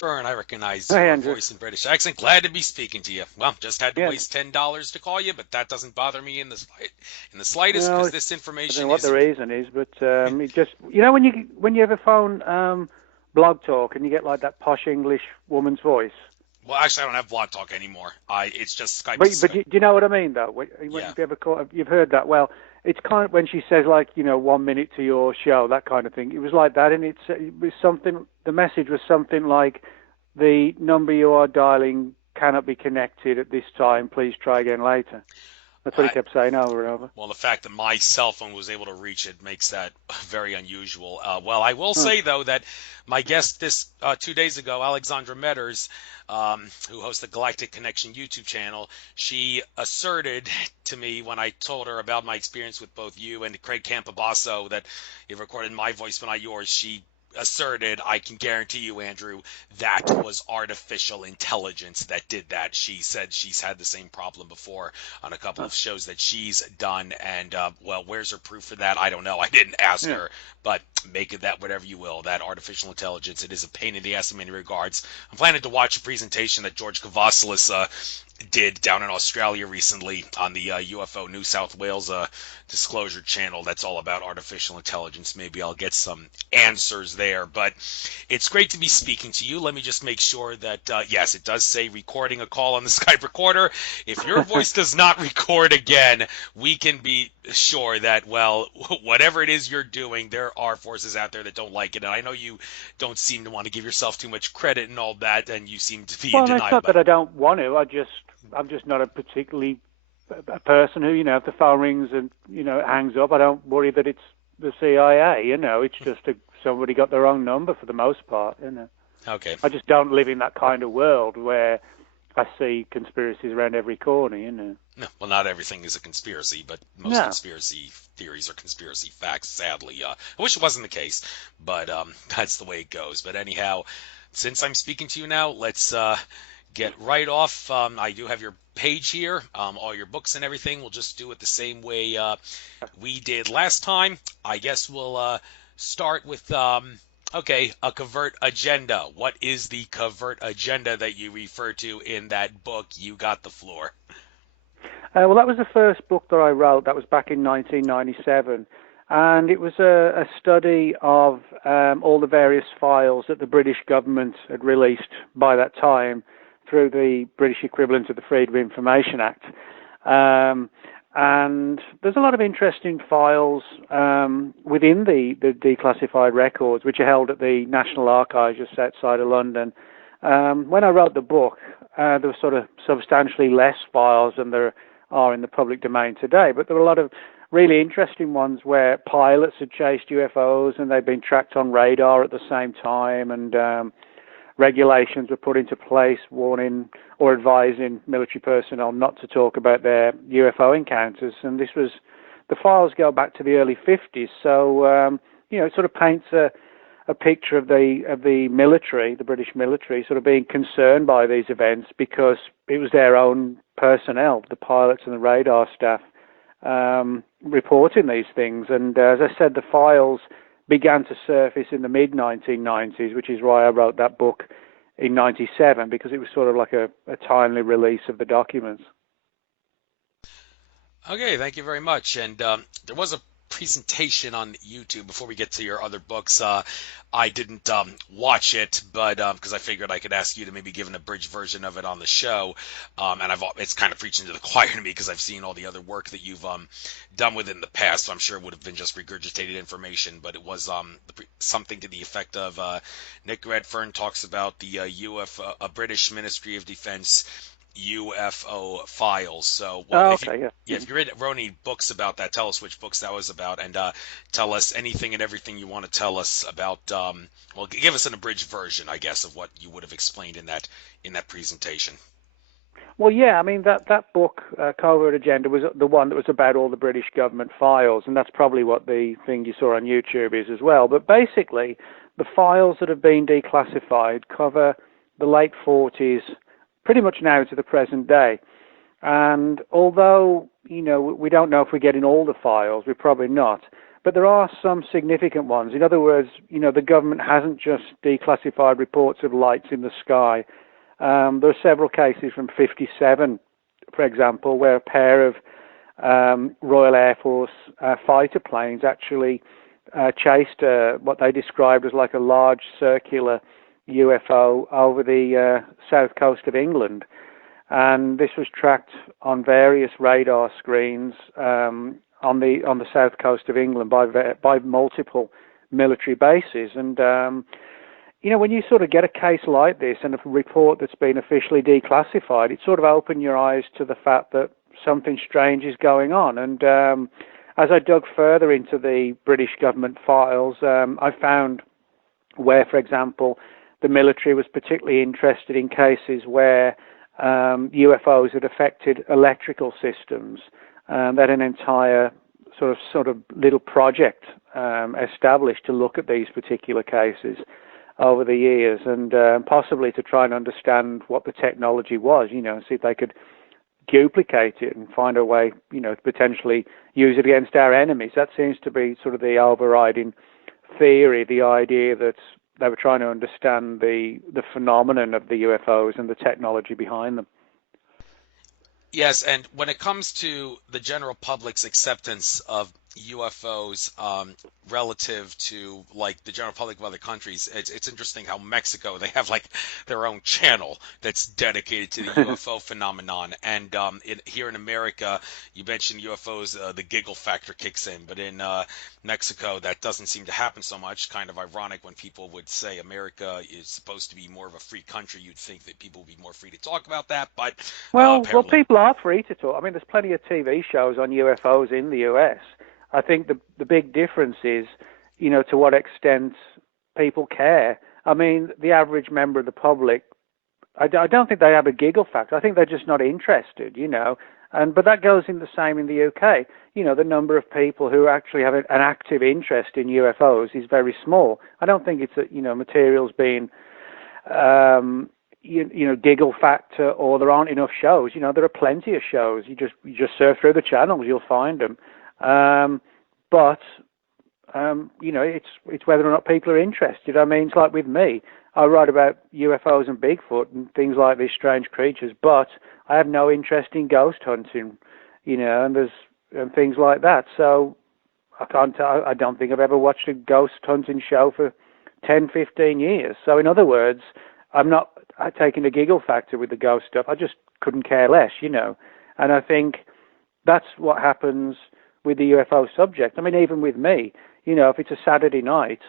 Fern, I recognize Hey, your Andrew. voice and British accent. Glad to be speaking to you. Well, just had to Yeah. waste $10 to call you, but that doesn't bother me in the slightest Well, because it's, this I don't know information what the is. reason is, but it just when you ever phone Blog Talk and you get like that posh English woman's voice. Well, actually, I don't have Blog Talk anymore. It's just Skype to But Skype. do you know what I mean though? When Yeah. if you ever you've heard that. Well, it's kind of when she says like 1 minute to your show, that kind of thing. It was like that, and it was something. The message was something like, the number you are dialing cannot be connected at this time. Please try again later. That's what he I kept saying over and over. Well, the fact that my cell phone was able to reach it makes that very unusual. Well, I will Huh. say, though, that my guest this 2 days ago, Alexandra Meadors, who hosts the Galactic Connection YouTube channel, she asserted to me when I told her about my experience with both you and Craig Campobasso that you recorded my voice but not yours. She asserted, I can guarantee you, Andrew, that was artificial intelligence that did that. She said she's had the same problem before on a couple Huh. of shows that she's done, and well, where's her proof for that? I don't know. I didn't ask Yeah. her, but make of that whatever you will. That artificial intelligence, it is a pain in the ass in many regards. I'm planning to watch a presentation that George Kavasilis did down in Australia recently on the UFO New South Wales disclosure channel. That's all about artificial intelligence. Maybe I'll get some answers there, but it's great to be speaking to you. Let me just make sure that yes, it does say recording a call on the Skype recorder. If your voice does not record again, we can be sure that, well, whatever it is you're doing, there are forces out there that don't like it. And I know you don't seem to want to give yourself too much credit and all that, and you seem to be in Well, no, it's denial not about that it. I don't want to. I'm just not a particularly a person who, if the phone rings and it hangs up, I don't worry that it's the CIA. It's just somebody got the wrong number for the most part. Okay. I just don't live in that kind of world where I see conspiracies around every corner. No, well, not everything is a conspiracy, but most No. conspiracy theories are conspiracy facts, sadly. I wish it wasn't the case, but that's the way it goes. But anyhow, since I'm speaking to you now, let's get right off. I do have your page here, all your books and everything. We'll just do it the same way we did last time. I guess we'll start with okay, a covert agenda. What is the covert agenda that you refer to in that book? You got the floor. Well, that was the first book that I wrote. That was back in 1997. And it was a study of all the various files that the British government had released by that time through the British equivalent of the Freedom of Information Act. And there's a lot of interesting files within the declassified records, which are held at the National Archives just outside of London. When I wrote the book, there were sort of substantially less files than there are in the public domain today, but there were a lot of really interesting ones where pilots had chased UFOs and they'd been tracked on radar at the same time, and regulations were put into place warning or advising military personnel not to talk about their UFO encounters. And the files go back to the early 50s, so it sort of paints a picture of the military, the British military, sort of being concerned by these events because it was their own personnel, the pilots and the radar staff, reporting these things. And as I said, the files began to surface in the mid-1990s, which is why I wrote that book in 97, because it was sort of like a timely release of the documents. Okay, thank you very much. And there was a presentation on YouTube before we get to your other books. I didn't watch it, but because I figured I could ask you to maybe give an abridged version of it on the show. And it's kind of preaching to the choir to me because I've seen all the other work that you've done within the past. So I'm sure it would have been just regurgitated information, but it was something to the effect of Nick Redfern talks about the UFO, a British Ministry of Defense UFO Files. So, well, Oh, if you okay, yeah. yeah, if you wrote any books about that, tell us which books that was about, and tell us anything and everything you want to tell us about. Well, give us an abridged version, I guess, of what you would have explained in that presentation. Well, yeah, I mean, that book, Covert Agenda, was the one that was about all the British government files, and that's probably what the thing you saw on YouTube is as well. But basically, the files that have been declassified cover the late 40s, pretty much now to the present day. And although, we don't know if we're getting all the files, we're probably not, But there are some significant ones. In other words, the government hasn't just declassified reports of lights in the sky. There are several cases from '57, for example, where a pair of Royal Air Force fighter planes actually chased what they described as like a large circular UFO over the south coast of England. And this was tracked on various radar screens on the south coast of England by multiple military bases. And when you sort of get a case like this and a report that's been officially declassified, it sort of opened your eyes to the fact that something strange is going on. And as I dug further into the British government files, I found where, for example, the military was particularly interested in cases where UFOs had affected electrical systems. They had an entire sort of little project established to look at these particular cases over the years, and possibly to try and understand what the technology was, and see if they could duplicate it and find a way, to potentially use it against our enemies. That seems to be sort of the overriding theory, the idea that they were trying to understand the phenomenon of the UFOs and the technology behind them. Yes, and when it comes to the general public's acceptance of UFOs relative to like the general public of other countries, it's interesting how Mexico, they have like their own channel that's dedicated to the UFO phenomenon, and here in America, you mentioned UFOs, the Giggle Factor kicks in, but in Mexico that doesn't seem to happen so much. Kind of ironic when people would say America is supposed to be more of a free country. You'd think that people would be more free to talk about that, but well, apparently... people are free to talk. I mean, there's plenty of TV shows on UFOs in the US. I think the big difference is, to what extent people care. I mean, the average member of the public, I don't think they have a giggle factor. I think they're just not interested, but that goes in the same in the UK. The number of people who actually have an active interest in UFOs is very small. I don't think it's materials being giggle factor, or there aren't enough shows. There are plenty of shows. You just surf through the channels, you'll find them. But it's whether or not people are interested. I mean, it's like with me. I write about UFOs and Bigfoot and things like these strange creatures, but I have no interest in ghost hunting, and things like that. So I don't think I've ever watched a ghost hunting show for 10, 15 years. So in other words, I'm not taking a giggle factor with the ghost stuff. I just couldn't care less, And I think that's what happens with the UFO subject. I mean, even with me, if it's a Saturday night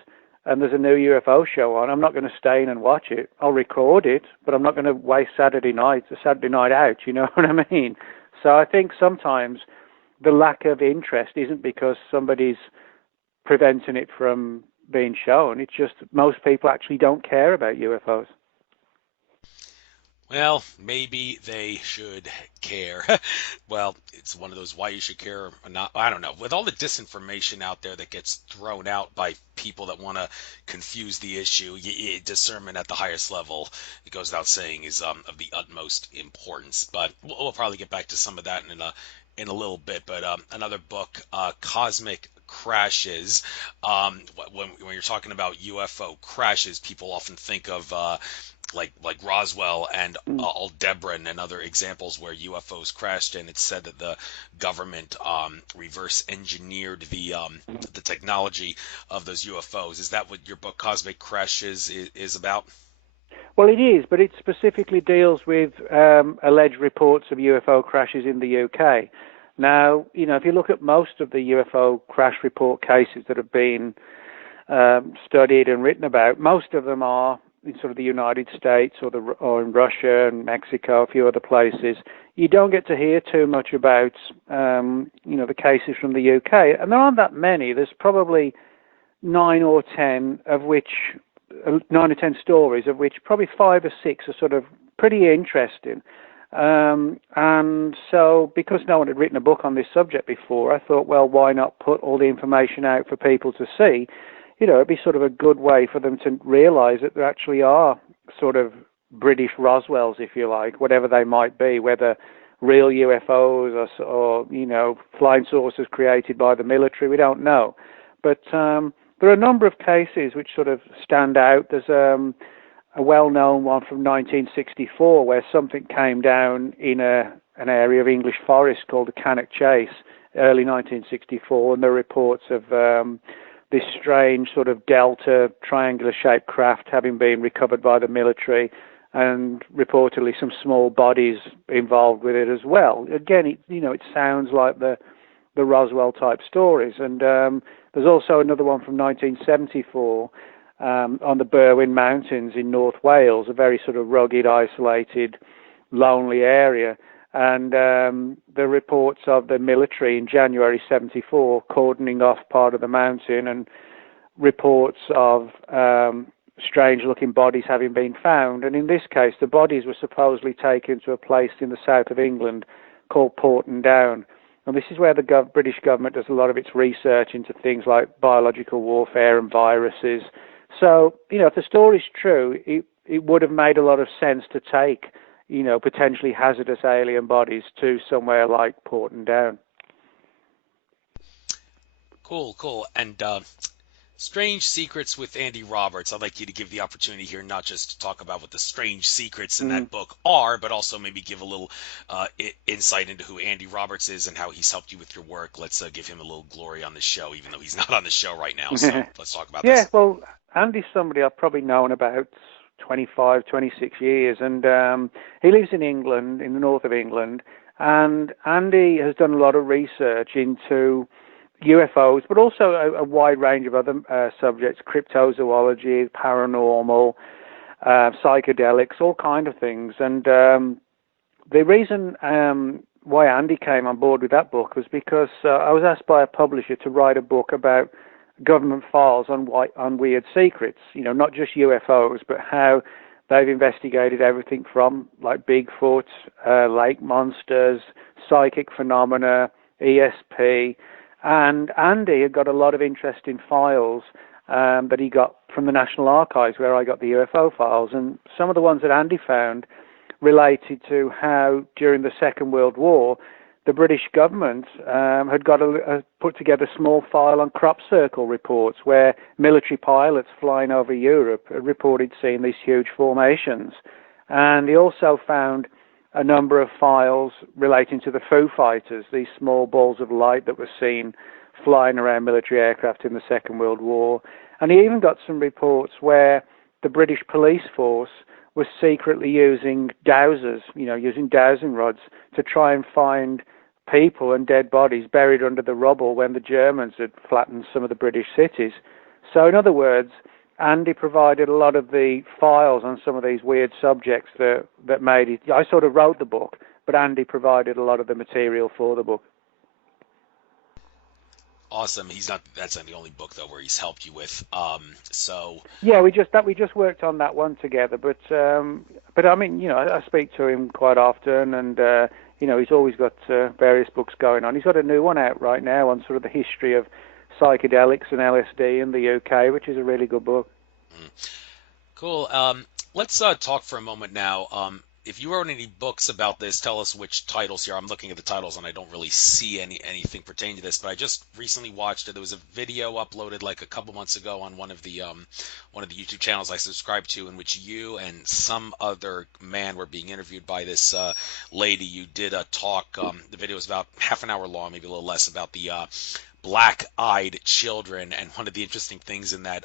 and there's a new UFO show on, I'm not going to stay in and watch it. I'll record it, but I'm not going to waste a Saturday night out, you know what I mean? So I think sometimes the lack of interest isn't because somebody's preventing it from being shown. It's just most people actually don't care about UFOs. Well, maybe they should care. Well, it's one of those why you should care or not. I don't know. With all the disinformation out there that gets thrown out by people that want to confuse the issue, discernment at the highest level, it goes without saying, is of the utmost importance. But we'll probably get back to some of that in a little bit. But another book, Cosmic Crashes. When you're talking about UFO crashes, people often think of like Roswell and Aldebaran and other examples where UFOs crashed, and it's said that the government reverse engineered the technology of those UFOs. Is that what your book Cosmic Crashes is about? Well, it is, but it specifically deals with alleged reports of UFO crashes in the UK. Now, if you look at most of the UFO crash report cases that have been studied and written about, most of them are in sort of the United States or in Russia and Mexico, a few other places. You don't get to hear too much about the cases from the UK, and there aren't that many. There's probably 9 or 10 stories, of which probably 5 or 6 are sort of pretty interesting. And so, because no one had written a book on this subject before, I thought, well, why not put all the information out for people to see? It'd be sort of a good way for them to realize that there actually are sort of British Roswells, if you like, whatever they might be, whether real UFOs or flying saucers created by the military, we don't know. But there are a number of cases which sort of stand out. There's a well-known one from 1964 where something came down in an area of English forest called the Cannock Chase, early 1964, and there are reports of this strange sort of delta triangular-shaped craft having been recovered by the military, and reportedly some small bodies involved with it as well. Again, it sounds like the Roswell type stories. And there's also another one from 1974 on the Berwyn Mountains in North Wales, a very sort of rugged, isolated, lonely area. And the reports of the military in January 74 cordoning off part of the mountain, and reports of strange-looking bodies having been found. And in this case, the bodies were supposedly taken to a place in the south of England called Porton Down. And this is where the British government does a lot of its research into things like biological warfare and viruses. So, if the story's true, it would have made a lot of sense to take, potentially hazardous alien bodies to somewhere like Porton Down. Cool. And Strange Secrets with Andy Roberts. I'd like you to give the opportunity here not just to talk about what the strange secrets in that book are, but also maybe give a little insight into who Andy Roberts is and how he's helped you with your work. Let's give him a little glory on the show, even though he's not on the show right now. So let's talk about this. Yeah, well, Andy's somebody I've probably known about 25, 26 years, and he lives in England, in the north of England, and Andy has done a lot of research into UFOs, but also a wide range of other subjects: cryptozoology, paranormal, psychedelics, all kind of things. And the reason why Andy came on board with that book was because I was asked by a publisher to write a book about government files on weird secrets, not just UFOs, but how they've investigated everything from like Bigfoot, lake monsters, psychic phenomena, ESP. And Andy had got a lot of interesting files that he got from the National Archives, where I got the UFO files. And some of the ones that Andy found related to how, during the Second World War, the British government had got put together a small file on crop circle reports, where military pilots flying over Europe had reported seeing these huge formations. And he also found a number of files relating to the Foo Fighters, these small balls of light that were seen flying around military aircraft in the Second World War. And he even got some reports where the British police force was secretly using dowsers, using dowsing rods to try and find people and dead bodies buried under the rubble when the Germans had flattened some of the British cities. So in other words, Andy provided a lot of the files on some of these weird subjects that made it. I sort of wrote the book, but Andy provided a lot of the material for the book. Awesome. That's not the only book though where he's helped you with. Yeah, we just worked on that one together. But I mean, I speak to him quite often, and he's always got various books going on. He's got a new one out right now on sort of the history of psychedelics and LSD in the UK, which is a really good book. Cool. Let's talk for a moment now. If you wrote any books about this, tell us which titles here. I'm looking at the titles and I don't really see anything pertaining to this, but I just recently watched it. There was a video uploaded like a couple months ago on one of the YouTube channels I subscribe to, in which you and some other man were being interviewed by this lady. You did a talk. The video was about half an hour long, maybe a little less, about the black-eyed children. And one of the interesting things in that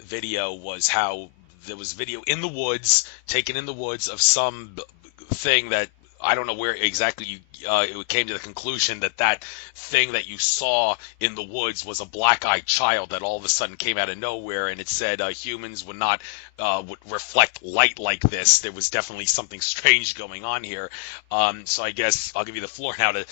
video was how there was video in the woods, taken in the woods, of some thing that I don't know where exactly it came to the conclusion that thing that you saw in the woods was a black-eyed child that all of a sudden came out of nowhere, and it said humans would not would reflect light like this. There was definitely something strange going on here. So I guess I'll give you the floor now to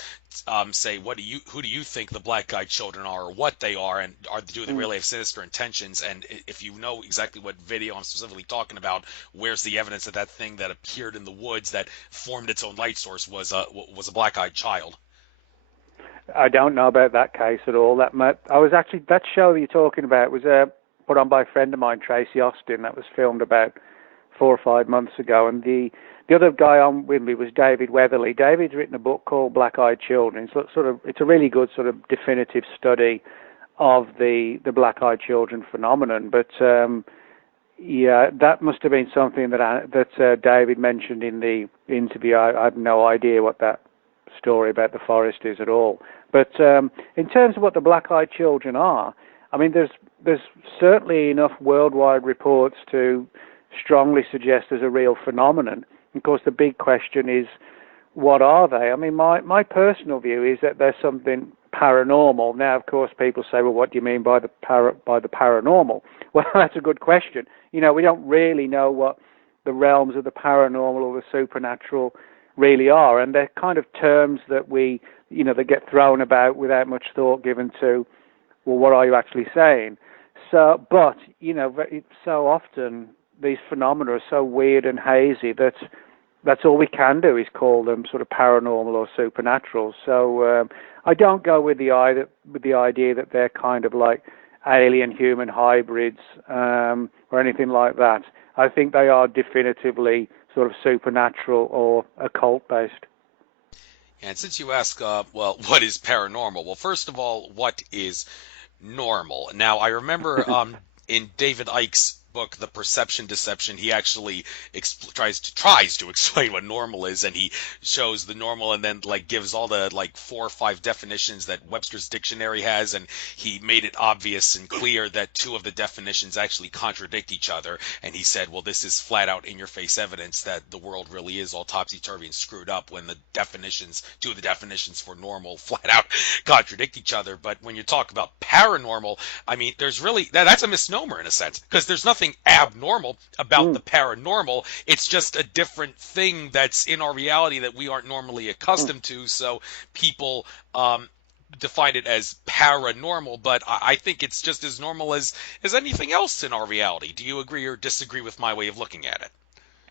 say who do you think the black-eyed children are, or what they are, and do they really have sinister intentions? And if you know exactly what video I'm specifically talking about, where's the evidence that that thing that appeared in the woods that formed its own light source was a black-eyed child? I don't know about that case at all. That show that you're talking about was put on by a friend of mine, Tracy Austin. That was filmed about 4 or 5 months ago, and the other guy on with me was David Weatherly. David's written a book called Black-Eyed Children. It's a really good sort of definitive study of the black-eyed children phenomenon. But yeah, that must have been something that David mentioned in the interview. I have no idea what that story about the forest is at all. But in terms of what the black-eyed children are, I mean, there's certainly enough worldwide reports to strongly suggest there's a real phenomenon. Of course, the big question is, what are they? I mean, my personal view is that there's something paranormal. Now, of course, people say, well, what do you mean by the paranormal? Well, that's a good question. You know, we don't really know what the realms of the paranormal or the supernatural really are, and they're kind of terms that that get thrown about without much thought given to, well, what are you actually saying? So, but, so often these phenomena are so weird and hazy that that's all we can do is call them sort of paranormal or supernatural. So I don't go with the idea that they're kind of like alien-human hybrids or anything like that. I think they are definitively sort of supernatural or occult-based. And since you ask, well, what is paranormal? Well, first of all, what is normal? Now, I remember in David Icke's book, The Perception Deception, he actually tries to explain what normal is, and he shows the normal and then gives all the 4 or 5 definitions that Webster's dictionary has, and he made it obvious and clear that 2 of the definitions actually contradict each other, and he said, well, this is flat out in your face evidence that the world really is all topsy-turvy and screwed up when the definitions, 2 of the definitions for normal flat out contradict each other. But when you talk about paranormal, I mean, there's really that's a misnomer in a sense, because there's nothing abnormal about the paranormal. It's just a different thing that's in our reality that we aren't normally accustomed to. So people define it as paranormal, but I think it's just as normal as anything else in our reality. Do you agree or disagree with my way of looking at it?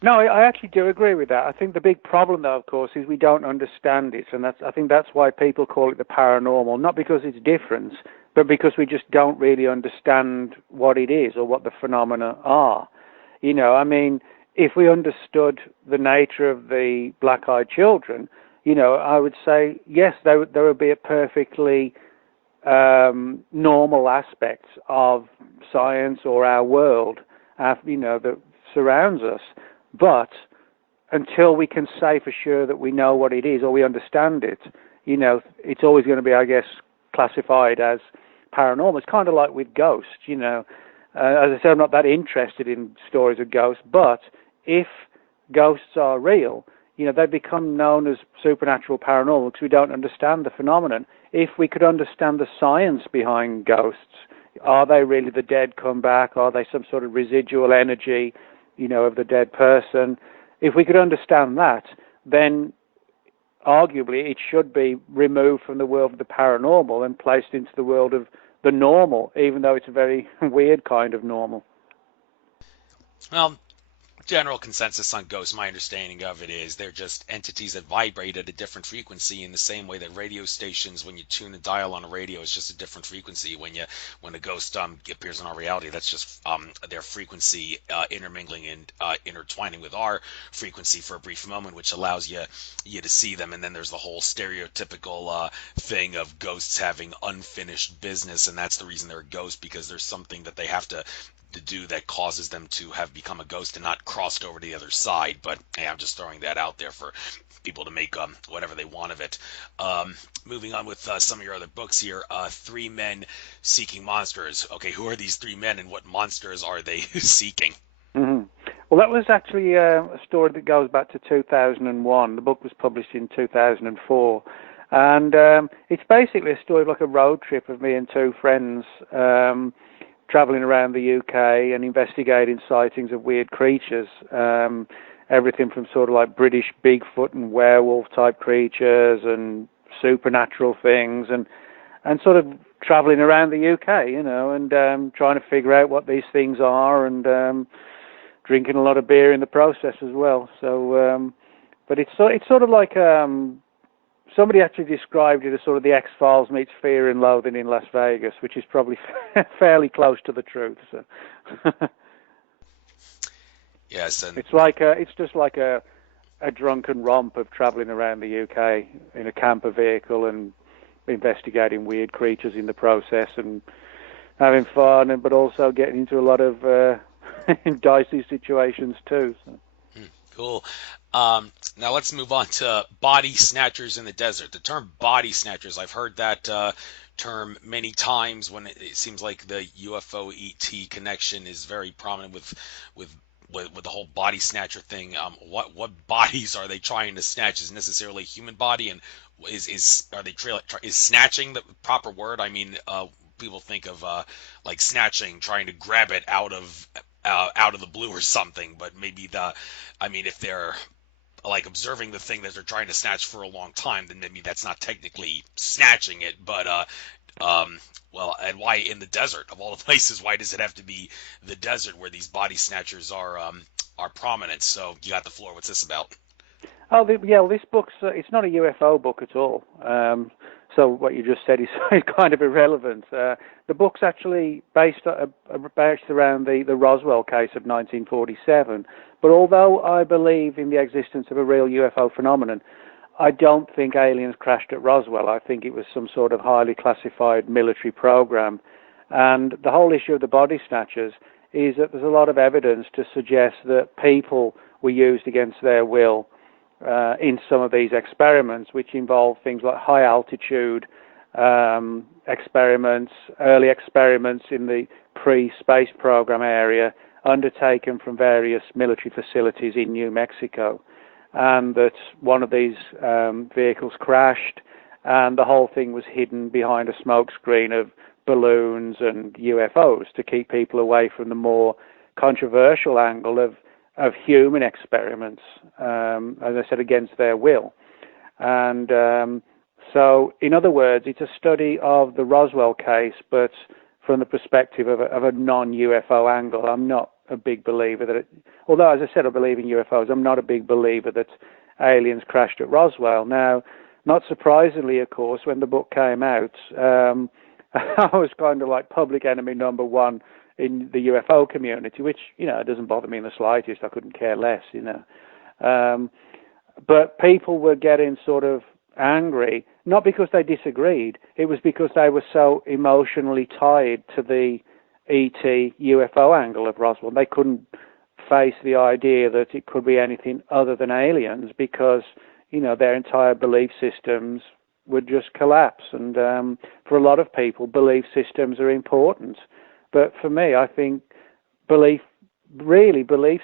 No, I actually do agree with that. I think the big problem, though, of course, is we don't understand it, and I think that's why people call it the paranormal, not because it's different, but because we just don't really understand what it is or what the phenomena are. I mean, if we understood the nature of the black-eyed children, I would say, yes, there would be a perfectly normal aspects of science or our world, that surrounds us. But until we can say for sure that we know what it is or we understand it, it's always going to be, I guess, classified as paranormal. It's kind of like with ghosts, as I said, I'm not that interested in stories of ghosts, but if ghosts are real, they become known as supernatural paranormal because we don't understand the phenomenon. If we could understand the science behind ghosts, are they really the dead come back? Are they some sort of residual energy, of the dead person? If we could understand that, then arguably it should be removed from the world of the paranormal and placed into the world of the normal, even though it's a very weird kind of normal. Well, general consensus on ghosts, my understanding of it is they're just entities that vibrate at a different frequency, in the same way that radio stations, when you tune a dial on a radio, it's just a different frequency. When a ghost appears in our reality, that's just their frequency intermingling and intertwining with our frequency for a brief moment, which allows you to see them. And then there's the whole stereotypical thing of ghosts having unfinished business, and that's the reason they're a ghost, because there's something that they have to do that causes them to have become a ghost and not crossed over to the other side. But hey, I'm just throwing that out there for people to make whatever they want of it. Moving on with some of your other books here, 3 Men Seeking Monsters. Okay, who are these 3 men and what monsters are they seeking? Mm-hmm. Well, that was actually a story that goes back to 2001. The book was published in 2004. And it's basically a story of like a road trip of me and 2 friends traveling around the UK and investigating sightings of weird creatures, everything from sort of like British Bigfoot and werewolf type creatures and supernatural things, and sort of traveling around the UK, and trying to figure out what these things are, and drinking a lot of beer in the process as well. So, but it's sort of like somebody actually described it as sort of the X-Files meets Fear and Loathing in Las Vegas, which is probably fairly close to the truth. So. Yes, and it's just like a drunken romp of traveling around the UK in a camper vehicle and investigating weird creatures in the process, and having fun, but also getting into a lot of dicey situations too. So. Cool. Now let's move on to body snatchers in the desert. The term body snatchers, I've heard that term many times when it seems like the UFO ET connection is very prominent with the whole body snatcher thing. What bodies are they trying to snatch? Is it necessarily a human body, and is snatching the proper word? I mean, people think of like snatching, trying to grab it out of the blue or something, but maybe if they're like observing the thing that they're trying to snatch for a long time, then maybe that's not technically snatching it. But well, and why in the desert of all the places? Why does it have to be the desert where these body snatchers are prominent? So you got the floor. What's this about? Oh, yeah. Well, this book's it's not a UFO book at all. So what you just said is kind of irrelevant. The book's actually based around the Roswell case of 1947. But although I believe in the existence of a real UFO phenomenon, I don't think aliens crashed at Roswell. I think it was some sort of highly classified military program. And the whole issue of the body snatchers is that there's a lot of evidence to suggest that people were used against their will in some of these experiments, which involve things like high altitude experiments, early experiments in the pre-space program area undertaken from various military facilities in New Mexico, and that one of these vehicles crashed, and the whole thing was hidden behind a smokescreen of balloons and UFOs to keep people away from the more controversial angle of human experiments, as I said, against their will. And so, in other words, it's a study of the Roswell case, but from the perspective of a non-UFO angle. I'm not a big believer that although, as I said, I believe in UFOs, I'm not a big believer that aliens crashed at Roswell. Now, not surprisingly, of course, when the book came out, I was kind of like public enemy number one in the UFO community, which, it doesn't bother me in the slightest. I couldn't care less, But people were getting sort of angry, not because they disagreed, it was because they were so emotionally tied to the ET UFO angle of Roswell. They couldn't face the idea that it could be anything other than aliens because, their entire belief systems would just collapse. And for a lot of people, belief systems are important. But for me, I think belief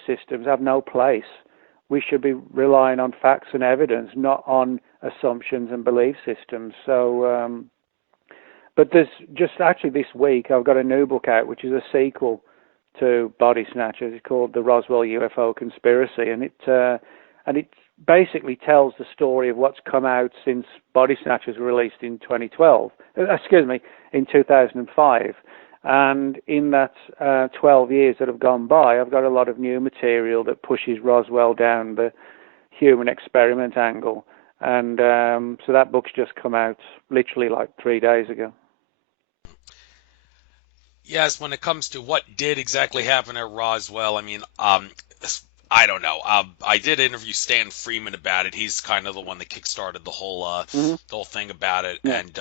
systems have no place. We should be relying on facts and evidence, not on assumptions and belief systems. So, but there's just actually this week, I've got a new book out, which is a sequel to Body Snatchers. It's called The Roswell UFO Conspiracy, and it basically tells the story of what's come out since Body Snatchers were released in 2005. And in that 12 years that have gone by, I've got a lot of new material that pushes Roswell down the human experiment angle. And so that book's just come out literally like 3 days ago. Yes, when it comes to what did exactly happen at Roswell, I don't know. I did interview Stan Freeman about it. He's kind of the one that kickstarted the whole thing about it, yeah. And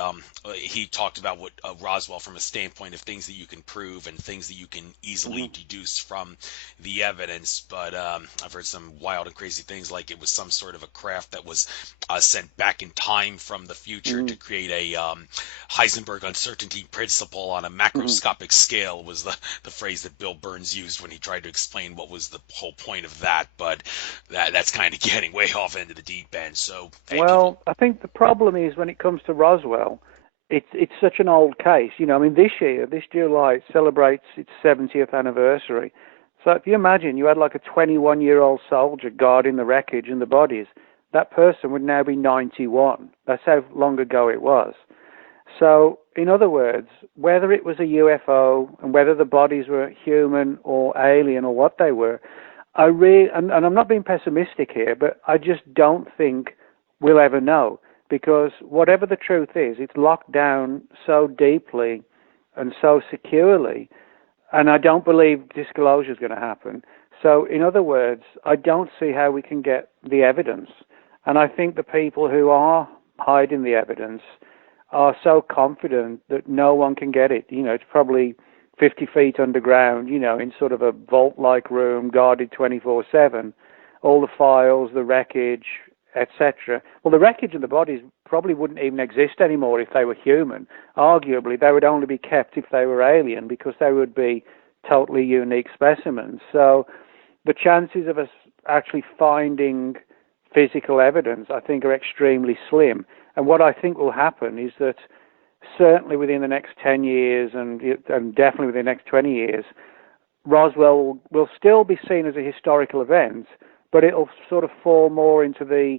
he talked about what Roswell from a standpoint of things that you can prove and things that you can easily deduce from the evidence. But I've heard some wild and crazy things, like it was some sort of a craft that was sent back in time from the future to create a Heisenberg uncertainty principle on a macroscopic scale. Was the phrase that Bill Burns used when he tried to explain what was the whole point of that. But that's kind of getting way off into the deep end. So I think the problem is when it comes to Roswell, it's such an old case. This year, this July, it celebrates its 70th anniversary. So if you imagine you had like a 21-year-old soldier guarding the wreckage and the bodies, that person would now be 91. That's how long ago it was. So, in other words, whether it was a UFO and whether the bodies were human or alien or what they were, and I'm not being pessimistic here, but I just don't think we'll ever know, because whatever the truth is, it's locked down so deeply and so securely, and I don't believe disclosure is going to happen. So, in other words, I don't see how we can get the evidence, and I think the people who are hiding the evidence are so confident that no one can get it. It's probably 50 feet underground, in sort of a vault-like room guarded 24/7. All the files, the wreckage, etc. Well, the wreckage of the bodies probably wouldn't even exist anymore if they were human. Arguably, they would only be kept if they were alien, because they would be totally unique specimens. So the chances of us actually finding physical evidence, I think, are extremely slim. And what I think will happen is that certainly within the next 10 years and definitely within the next 20 years, Roswell will still be seen as a historical event, but it'll sort of fall more into the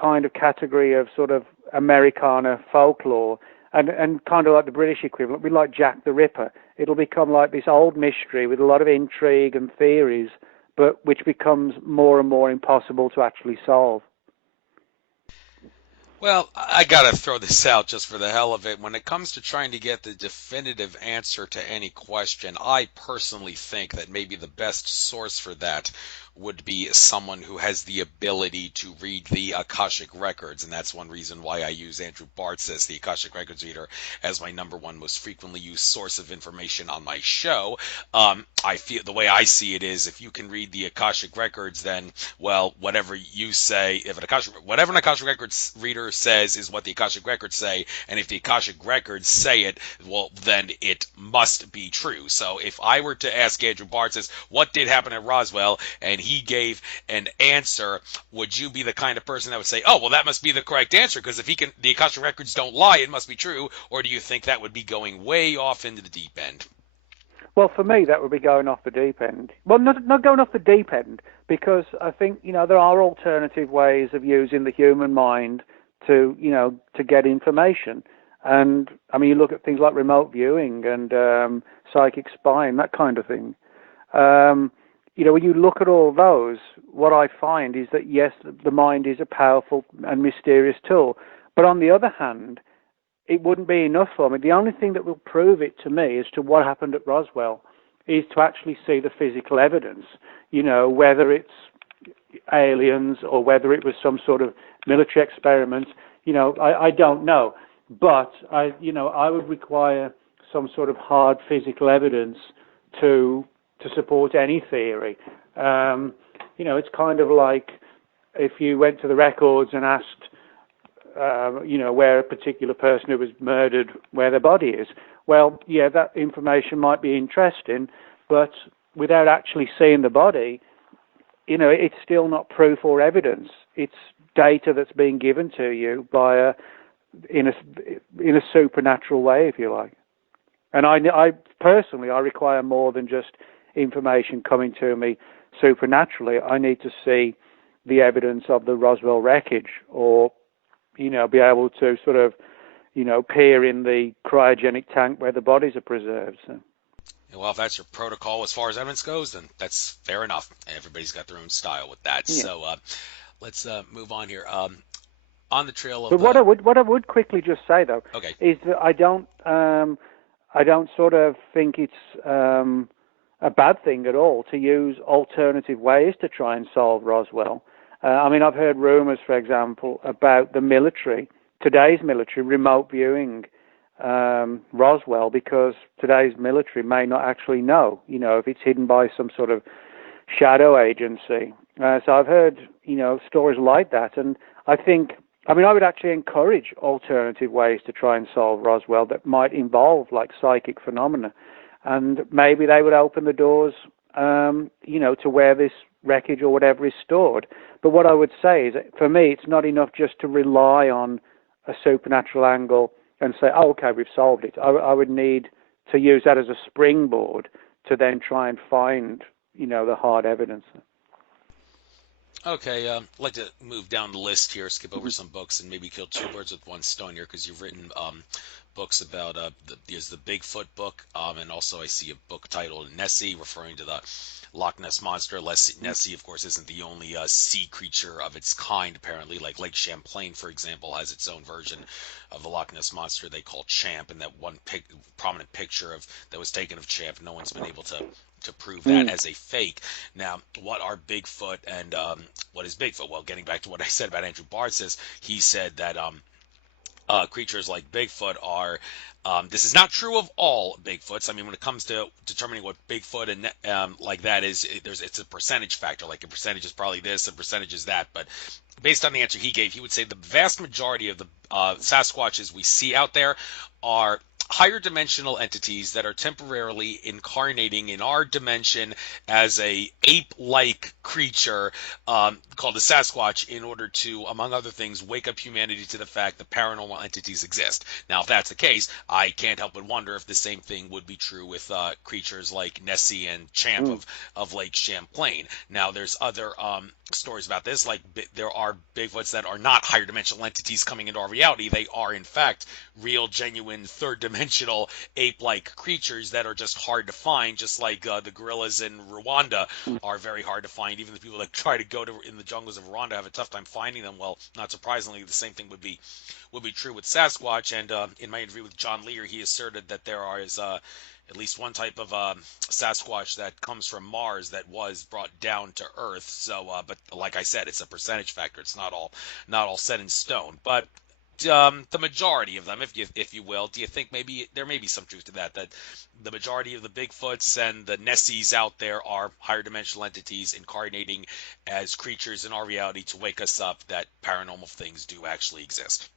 kind of category of sort of Americana folklore, and kind of like the British equivalent, be like Jack the Ripper. It'll become like this old mystery with a lot of intrigue and theories, but which becomes more and more impossible to actually solve. Well, I gotta throw this out just for the hell of it. When it comes to trying to get the definitive answer to any question, I personally think that maybe the best source for that would be someone who has the ability to read the Akashic records, and that's one reason why I use Andrew Bartzis, the Akashic Records reader, as my number one most frequently used source of information on my show. I feel the way I see it is, if you can read the Akashic records, then, well, whatever you say, whatever an Akashic records reader says is what the Akashic records say, and if the Akashic records say it, well, then it must be true. So if I were to ask Andrew Bartzis what did happen at Roswell, and he gave an answer, would you be the kind of person that would say, oh, well, that must be the correct answer, because if the Akashic records don't lie, it must be true? Or do you think that would be going way off into the deep end? Well, for me, that would be going off the deep end. Well, not going off the deep end, because I think, there are alternative ways of using the human mind to get information. And, I mean, you look at things like remote viewing and psychic spying, that kind of thing. When you look at all those, what I find is that, yes, the mind is a powerful and mysterious tool. But on the other hand, it wouldn't be enough for me. The only thing that will prove it to me as to what happened at Roswell is to actually see the physical evidence, whether it's aliens or whether it was some sort of military experiment. I don't know. But I would require some sort of hard physical evidence to support any theory. It's kind of like if you went to the records and asked, where a particular person who was murdered, where their body is. Well, yeah, that information might be interesting, but without actually seeing the body, it's still not proof or evidence. It's data that's being given to you by in a supernatural way, if you like. And I personally require more than just information coming to me supernaturally. I need to see the evidence of the Roswell wreckage, or be able to sort of peer in the cryogenic tank where the bodies are preserved. So. Well, if that's your protocol as far as evidence goes, then that's fair enough. Everybody's got their own style with that. Yeah. So let's move on here. On the trail of. But what I would quickly just say though, okay, is that I don't sort of think it's a bad thing at all to use alternative ways to try and solve Roswell. I've heard rumors, for example, about the military, today's military, remote viewing Roswell, because today's military may not actually know, if it's hidden by some sort of shadow agency. So I've heard, stories like that. And I think, I would actually encourage alternative ways to try and solve Roswell that might involve like psychic phenomena. And maybe they would open the doors, to where this wreckage or whatever is stored. But what I would say is, for me, it's not enough just to rely on a supernatural angle and say, oh, okay, we've solved it. I would need to use that as a springboard to then try and find, the hard evidence. Okay, I'd like to move down the list here, skip over some books, and maybe kill two birds with one stone here, because you've written books about there's the Bigfoot book, and also I see a book titled Nessie, referring to the Loch Ness Monster. Nessie, of course, isn't the only sea creature of its kind, apparently. Like Lake Champlain, for example, has its own version of the Loch Ness Monster they call Champ, and that one prominent picture that was taken of Champ, no one's been able to prove that as a fake. Now, what are Bigfoot and what is Bigfoot? Well, getting back to what I said about Andrew Bartzis, he said that creatures like Bigfoot are. This is not true of all Bigfoots. I mean, when it comes to determining what Bigfoot and like that is, it's a percentage factor. Like a percentage is probably this, a percentage is that. But based on the answer he gave, he would say the vast majority of the Sasquatches we see out there are higher dimensional entities that are temporarily incarnating in our dimension as a ape-like creature called a Sasquatch in order to, among other things, wake up humanity to the fact that paranormal entities exist. Now, if that's the case, I can't help but wonder if the same thing would be true with creatures like Nessie and Champ of Lake Champlain. Now, there's other stories about this, like there are Bigfoots that are not higher dimensional entities coming into our reality. They are, in fact, real, genuine, third-dimensional ape-like creatures that are just hard to find, just like the gorillas in Rwanda are very hard to find. Even the people that try to go to in the jungles of Rwanda have a tough time finding them. Well, not surprisingly, the same thing would be true with Sasquatch. And in my interview with John Lear, he asserted that there is at least one type of Sasquatch that comes from Mars that was brought down to Earth. So, but like I said, it's a percentage factor. It's not all set in stone. But the majority of them, if you will, do you think maybe there may be some truth to that the majority of the Bigfoots and the Nessies out there are higher dimensional entities incarnating as creatures in our reality to wake us up that paranormal things do actually exist?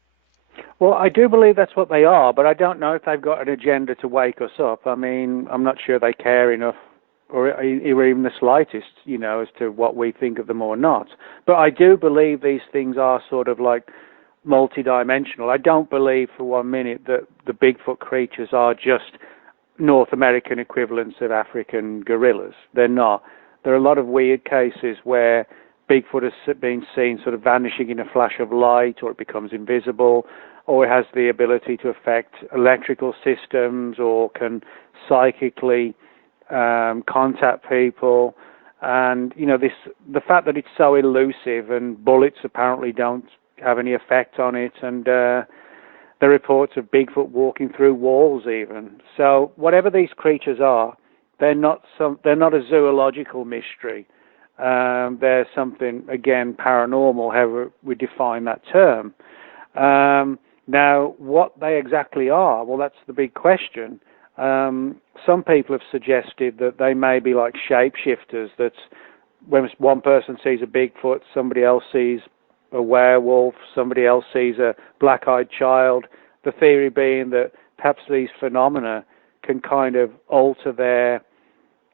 Well, I do believe that's what they are, but I don't know if they've got an agenda to wake us up. I mean, I'm not sure they care enough or even the slightest, as to what we think of them or not. But I do believe these things are sort of like multidimensional. I don't believe for 1 minute that the Bigfoot creatures are just North American equivalents of African gorillas. They're not. There are a lot of weird cases where Bigfoot has been seen sort of vanishing in a flash of light, or it becomes invisible, or it has the ability to affect electrical systems, or can psychically contact people. And the fact that it's so elusive, and bullets apparently don't have any effect on it, and the reports of Bigfoot walking through walls even. So whatever these creatures are, they're not a zoological mystery. They're something, again, paranormal, however we define that term. Now, what they exactly are, well, that's the big question. Some people have suggested that they may be like shapeshifters, that when one person sees a Bigfoot, somebody else sees a werewolf, somebody else sees a black-eyed child. The theory being that perhaps these phenomena can kind of alter their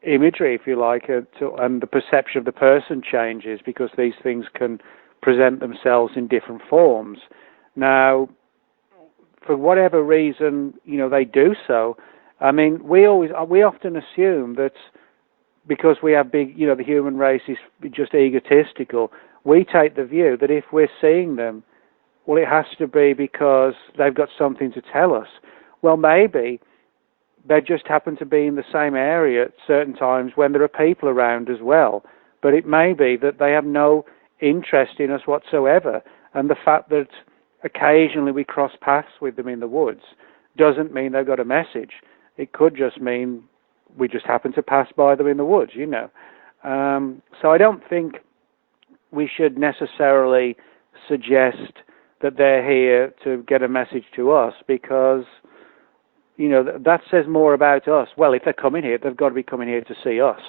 imagery, if you like, and the perception of the person changes because these things can present themselves in different forms. Now, for whatever reason, they do so. I mean, we often assume that because we have the human race is just egotistical. We take the view that if we're seeing them, well, it has to be because they've got something to tell us. Well, maybe they just happen to be in the same area at certain times when there are people around as well. But it may be that they have no interest in us whatsoever. And the fact that occasionally we cross paths with them in the woods doesn't mean they've got a message. It could just mean we just happen to pass by them in the woods, So I don't think we should necessarily suggest that they're here to get a message to us, because that says more about us. Well, if they're coming here, they've got to be coming here to see us,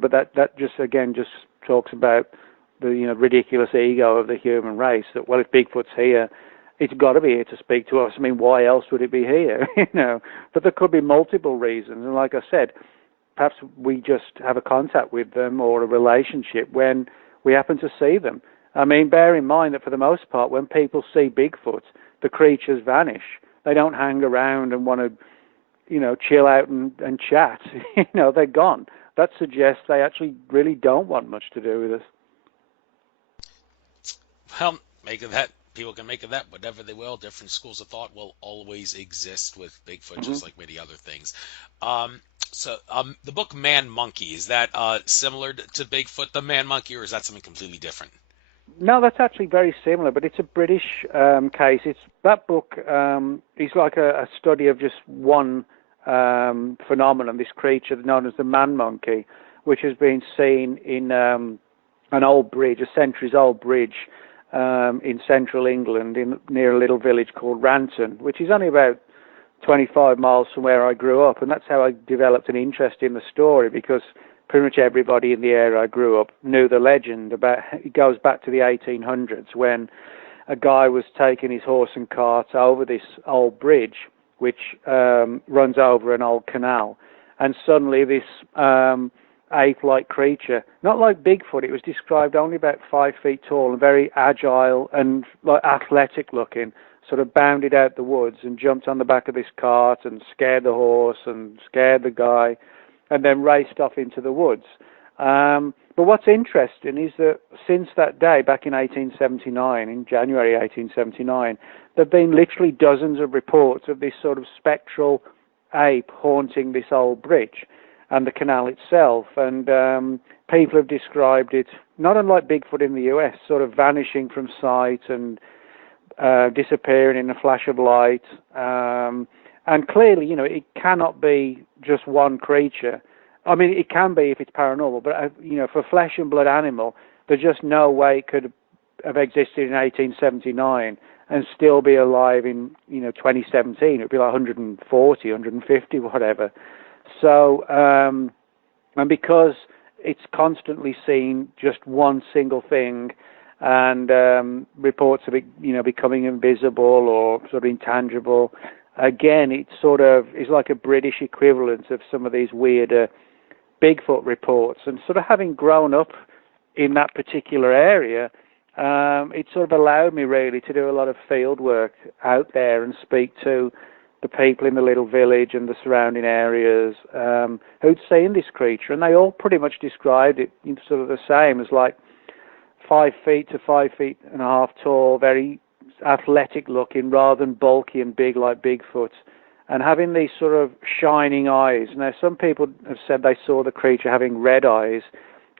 but that just talks about the ridiculous ego of the human race, that, well, if Bigfoot's here, it's got to be here to speak to us. I mean, why else would it be here? But there could be multiple reasons, and like I said, perhaps we just have a contact with them or a relationship when we happen to see them. I mean, bear in mind that for the most part, when people see Bigfoot, the creatures vanish. They don't hang around and want to, chill out and chat. They're gone. That suggests they actually really don't want much to do with us. Well, people can make of that whatever they will. Different schools of thought will always exist with Bigfoot, just like many other things. So the book Man Monkey, is that similar to Bigfoot, the Man Monkey, or is that something completely different? No, that's actually very similar, but it's a British case. That book is like a study of just one phenomenon, this creature known as the man monkey, which has been seen in an old bridge, a centuries-old bridge in central England, near a little village called Ranton, which is only about 25 miles from where I grew up. And that's how I developed an interest in the story, because pretty much everybody in the area I grew up knew the legend about. It goes back to the 1800s, when a guy was taking his horse and cart over this old bridge, which runs over an old canal, and suddenly this ape-like creature, not like Bigfoot, it was described only about 5 feet tall and very agile and like athletic looking, sort of bounded out the woods and jumped on the back of this cart and scared the horse and scared the guy, and then raced off into the woods. But what's interesting is that since that day, back in 1879, in January 1879, there have been literally dozens of reports of this sort of spectral ape haunting this old bridge and the canal itself. And people have described it, not unlike Bigfoot in the US, sort of vanishing from sight and disappearing in a flash of light. And clearly, it cannot be just one creature. I mean, it can be if it's paranormal, but, for a flesh and blood animal, there's just no way it could have existed in 1879 and still be alive in, 2017. It would be like 140, 150, whatever. So, and because it's constantly seen just one single thing, and reports of it, becoming invisible or sort of intangible, again, it sort of is like a British equivalent of some of these weirder Bigfoot reports. And sort of having grown up in that particular area, it sort of allowed me really to do a lot of field work out there and speak to the people in the little village and the surrounding areas who'd seen this creature, and they all pretty much described it sort of the same, as like 5 feet to 5 feet and a half tall, very athletic looking rather than bulky and big like Bigfoot, and having these sort of shining eyes. Now, some people have said they saw the creature having red eyes.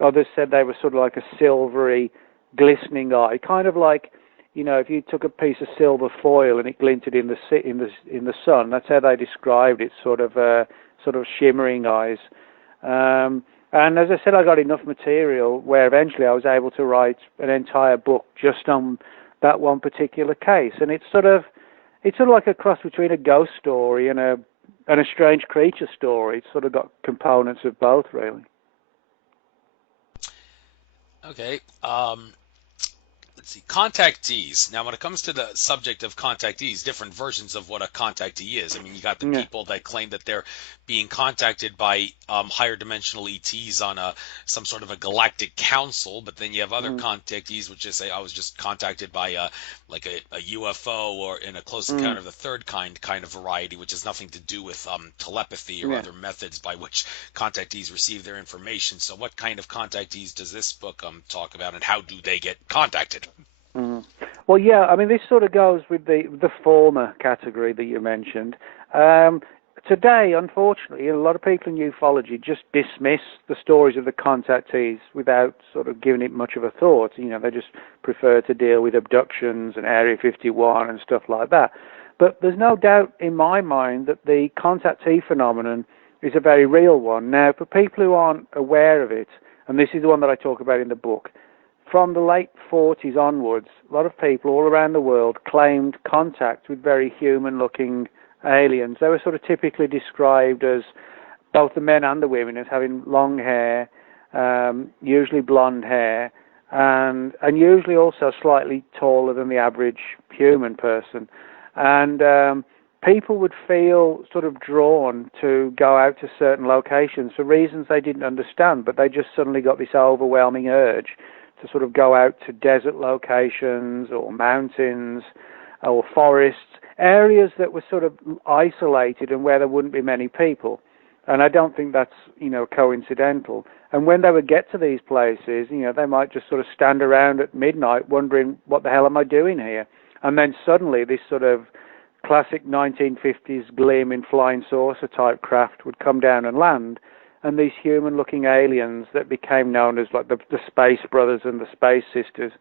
Others said they were sort of like a silvery, glistening eye, kind of like, if you took a piece of silver foil and it glinted in the sun. That's how they described it, sort of shimmering eyes. And as I said, I got enough material where eventually I was able to write an entire book just on that one particular case. And it's sort of like a cross between a ghost story and a strange creature story. It's sort of got components of both, really. Okay. Let's see. Contactees. Now, when it comes to the subject of contactees, different versions of what a contactee is. I mean, you got the people that claim that they're being contacted by higher dimensional ETs on some sort of a galactic council, but then you have other contactees which just say, I was just contacted by a UFO, or in a close encounter of the third kind of variety, which has nothing to do with telepathy or other methods by which contactees receive their information. So what kind of contactees does this book talk about, and how do they get contacted? Well, yeah, I mean, this sort of goes with the former category that you mentioned. Today, unfortunately, a lot of people in ufology just dismiss the stories of the contactees without sort of giving it much of a thought. They just prefer to deal with abductions and Area 51 and stuff like that. But there's no doubt in my mind that the contactee phenomenon is a very real one. Now, for people who aren't aware of it, and this is the one that I talk about in the book, from the late 40s onwards, a lot of people all around the world claimed contact with very human-looking aliens. They were sort of typically described as, both the men and the women, as having long hair, usually blonde hair, and usually also slightly taller than the average human person. And people would feel sort of drawn to go out to certain locations for reasons they didn't understand, but they just suddenly got this overwhelming urge to sort of go out to desert locations or mountains or forests, areas that were sort of isolated and where there wouldn't be many people. And I don't think that's, coincidental. And when they would get to these places, they might just sort of stand around at midnight wondering, what the hell am I doing here? And then suddenly this sort of classic 1950s gleaming flying saucer type craft would come down and land. And these human-looking aliens that became known as like the Space Brothers and the Space Sisters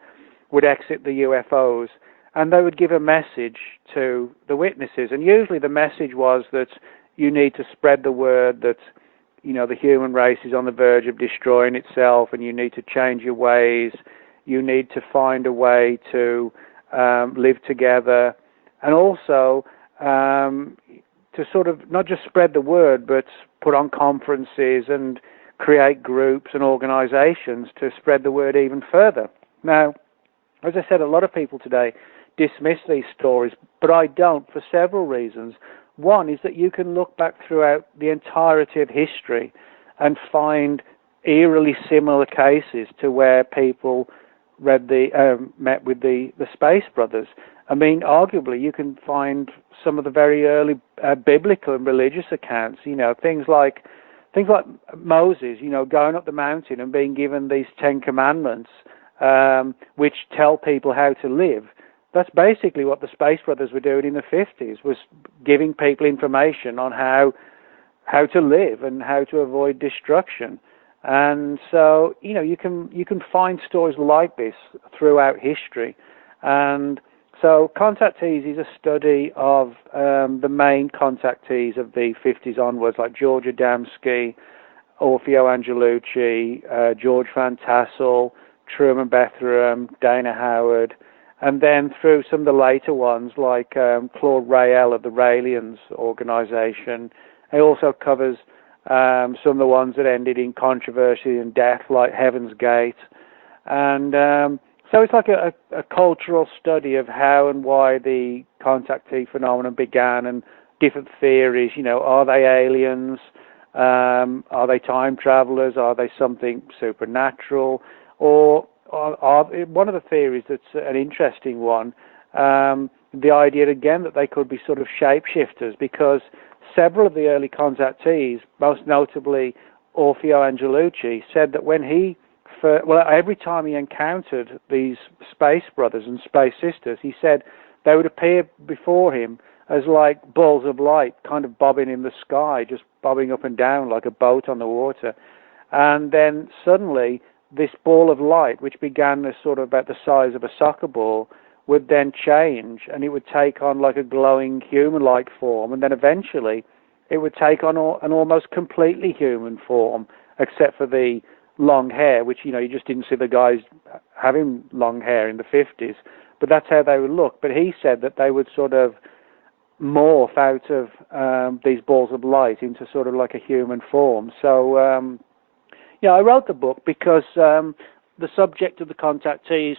would exit the UFOs, and they would give a message to the witnesses. And usually the message was that you need to spread the word that, the human race is on the verge of destroying itself, and you need to change your ways. you need to find a way to live together, and also to sort of not just spread the word, but put on conferences and create groups and organizations to spread the word even further. Now, as I said, a lot of people today dismiss these stories, but I don't, for several reasons. One is that you can look back throughout the entirety of history and find eerily similar cases to where people met with the Space Brothers. I mean, arguably, you can find some of the very early biblical and religious accounts. Things like Moses, going up the mountain and being given these 10 Commandments, which tell people how to live. That's basically what the Space Brothers were doing in the 50s, was giving people information on how to live and how to avoid destruction. And so, you can find stories like this throughout history. And so Contactees is a study of the main contactees of the 50s onwards, like George Adamski, Orfeo Angelucci, George Van Tassel, Truman Bethlehem, Dana Howard, and then through some of the later ones like Claude Rael of the Raelians organization. It also covers some of the ones that ended in controversy and death, like Heaven's Gate. And so it's like a cultural study of how and why the contactee phenomenon began, and different theories. Are they aliens? Are they time travelers? Are they something supernatural? Or one of the theories that's an interesting one, the idea again that they could be sort of shapeshifters, because several of the early contactees, most notably Orfeo Angelucci, said that every time he encountered these Space Brothers and Space Sisters, he said they would appear before him as like balls of light kind of bobbing in the sky, just bobbing up and down like a boat on the water. And then suddenly this ball of light, which began as sort of about the size of a soccer ball, would then change, and it would take on like a glowing human-like form, and then eventually it would take on an almost completely human form, except for the long hair, which, you just didn't see the guys having long hair in the 50s, but that's how they would look. But he said that they would sort of morph out of these balls of light into sort of like a human form. So, I wrote the book because the subject of the contactees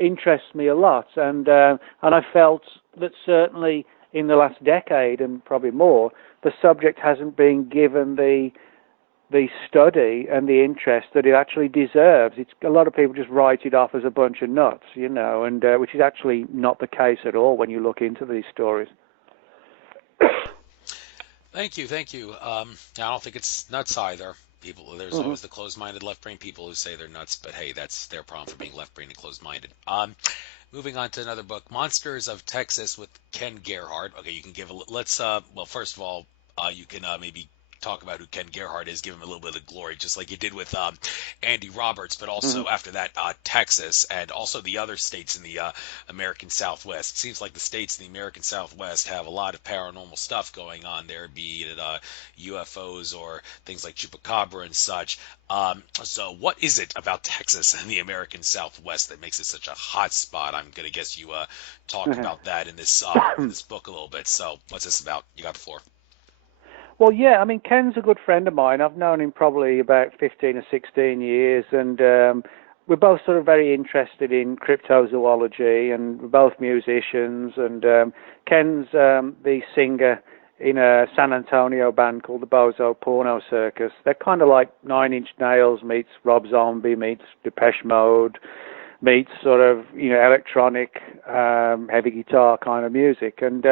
interests me a lot, and I felt that certainly in the last decade, and probably more, the subject hasn't been given the study and the interest that it actually deserves. A lot of people just write it off as a bunch of nuts, and which is actually not the case at all when you look into these stories. Thank you. I don't think it's nuts either. There's always the closed-minded left-brain people who say they're nuts, but hey, that's their problem for being left-brain and closed-minded. Moving on to another book, Monsters of Texas with Ken Gerhard. Okay, you can give first of all, you can maybe talk about who Ken Gerhard is, give him a little bit of glory, just like you did with Andy Roberts, but also after that, Texas, and also the other states in the American Southwest. It seems like the states in the American Southwest have a lot of paranormal stuff going on there, be it UFOs or things like Chupacabra and such. So what is it about Texas and the American Southwest that makes it such a hot spot? I'm going to guess you talk about that in this book a little bit. So what's this about? You got the floor. Well, yeah, I mean, Ken's a good friend of mine. I've known him probably about 15 or 16 years, and we're both sort of very interested in cryptozoology, and we're both musicians, and Ken's the singer in a San Antonio band called the Bozo Porno Circus. They're kind of like Nine Inch Nails meets Rob Zombie meets Depeche Mode meets sort of, electronic, heavy guitar kind of music, and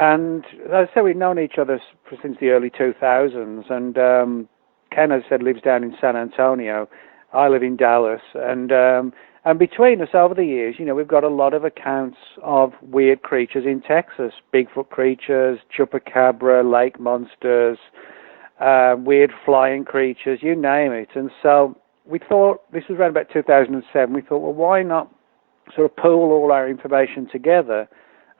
as I said, we've known each other since the early 2000s, and Ken, as I said, lives down in San Antonio. I live in Dallas, and between us over the years, we've got a lot of accounts of weird creatures in Texas, Bigfoot creatures, Chupacabra, lake monsters, weird flying creatures, you name it. And so we thought, this was around about 2007, we thought, well, why not sort of pool all our information together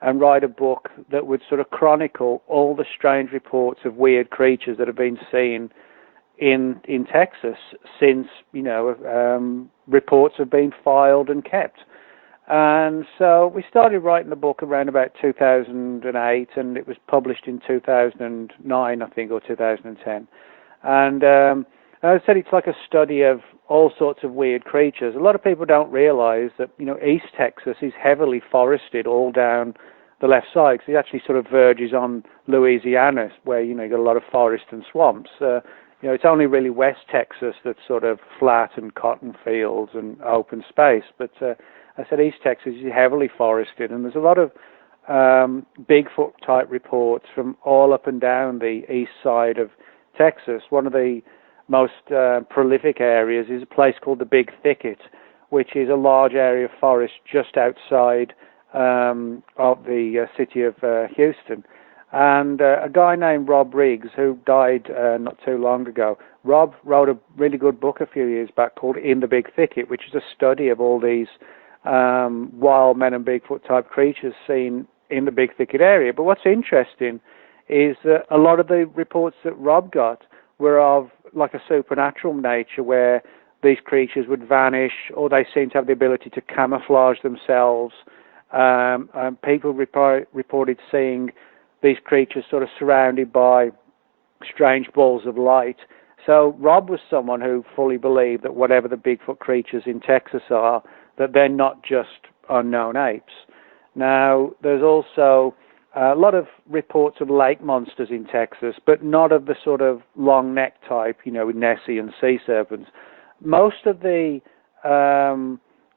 and write a book that would sort of chronicle all the strange reports of weird creatures that have been seen in Texas since, reports have been filed and kept. And so we started writing the book around about 2008, and it was published in 2009, I think, or 2010. And as I said, it's like a study of all sorts of weird creatures. A lot of people don't realize that, East Texas is heavily forested all down the left side, because it actually sort of verges on Louisiana, where, you got a lot of forest and swamps. It's only really West Texas that's sort of flat and cotton fields and open space. But I said East Texas is heavily forested, and there's a lot of Bigfoot-type reports from all up and down the east side of Texas. One of the most prolific areas is a place called the Big Thicket, which is a large area of forest just outside of the city of Houston. And a guy named Rob Riggs, who died not too long ago, Rob wrote a really good book a few years back called In the Big Thicket, which is a study of all these wild men and Bigfoot type creatures seen in the Big Thicket area. But what's interesting is that a lot of the reports that Rob got were of like a supernatural nature, where these creatures would vanish, or they seem to have the ability to camouflage themselves. People reported seeing these creatures sort of surrounded by strange balls of light. So Rob was someone who fully believed that whatever the Bigfoot creatures in Texas are, that they're not just unknown apes. Now, there's also a lot of reports of lake monsters in Texas, but not of the sort of long neck type, with Nessie and sea serpents. Most of the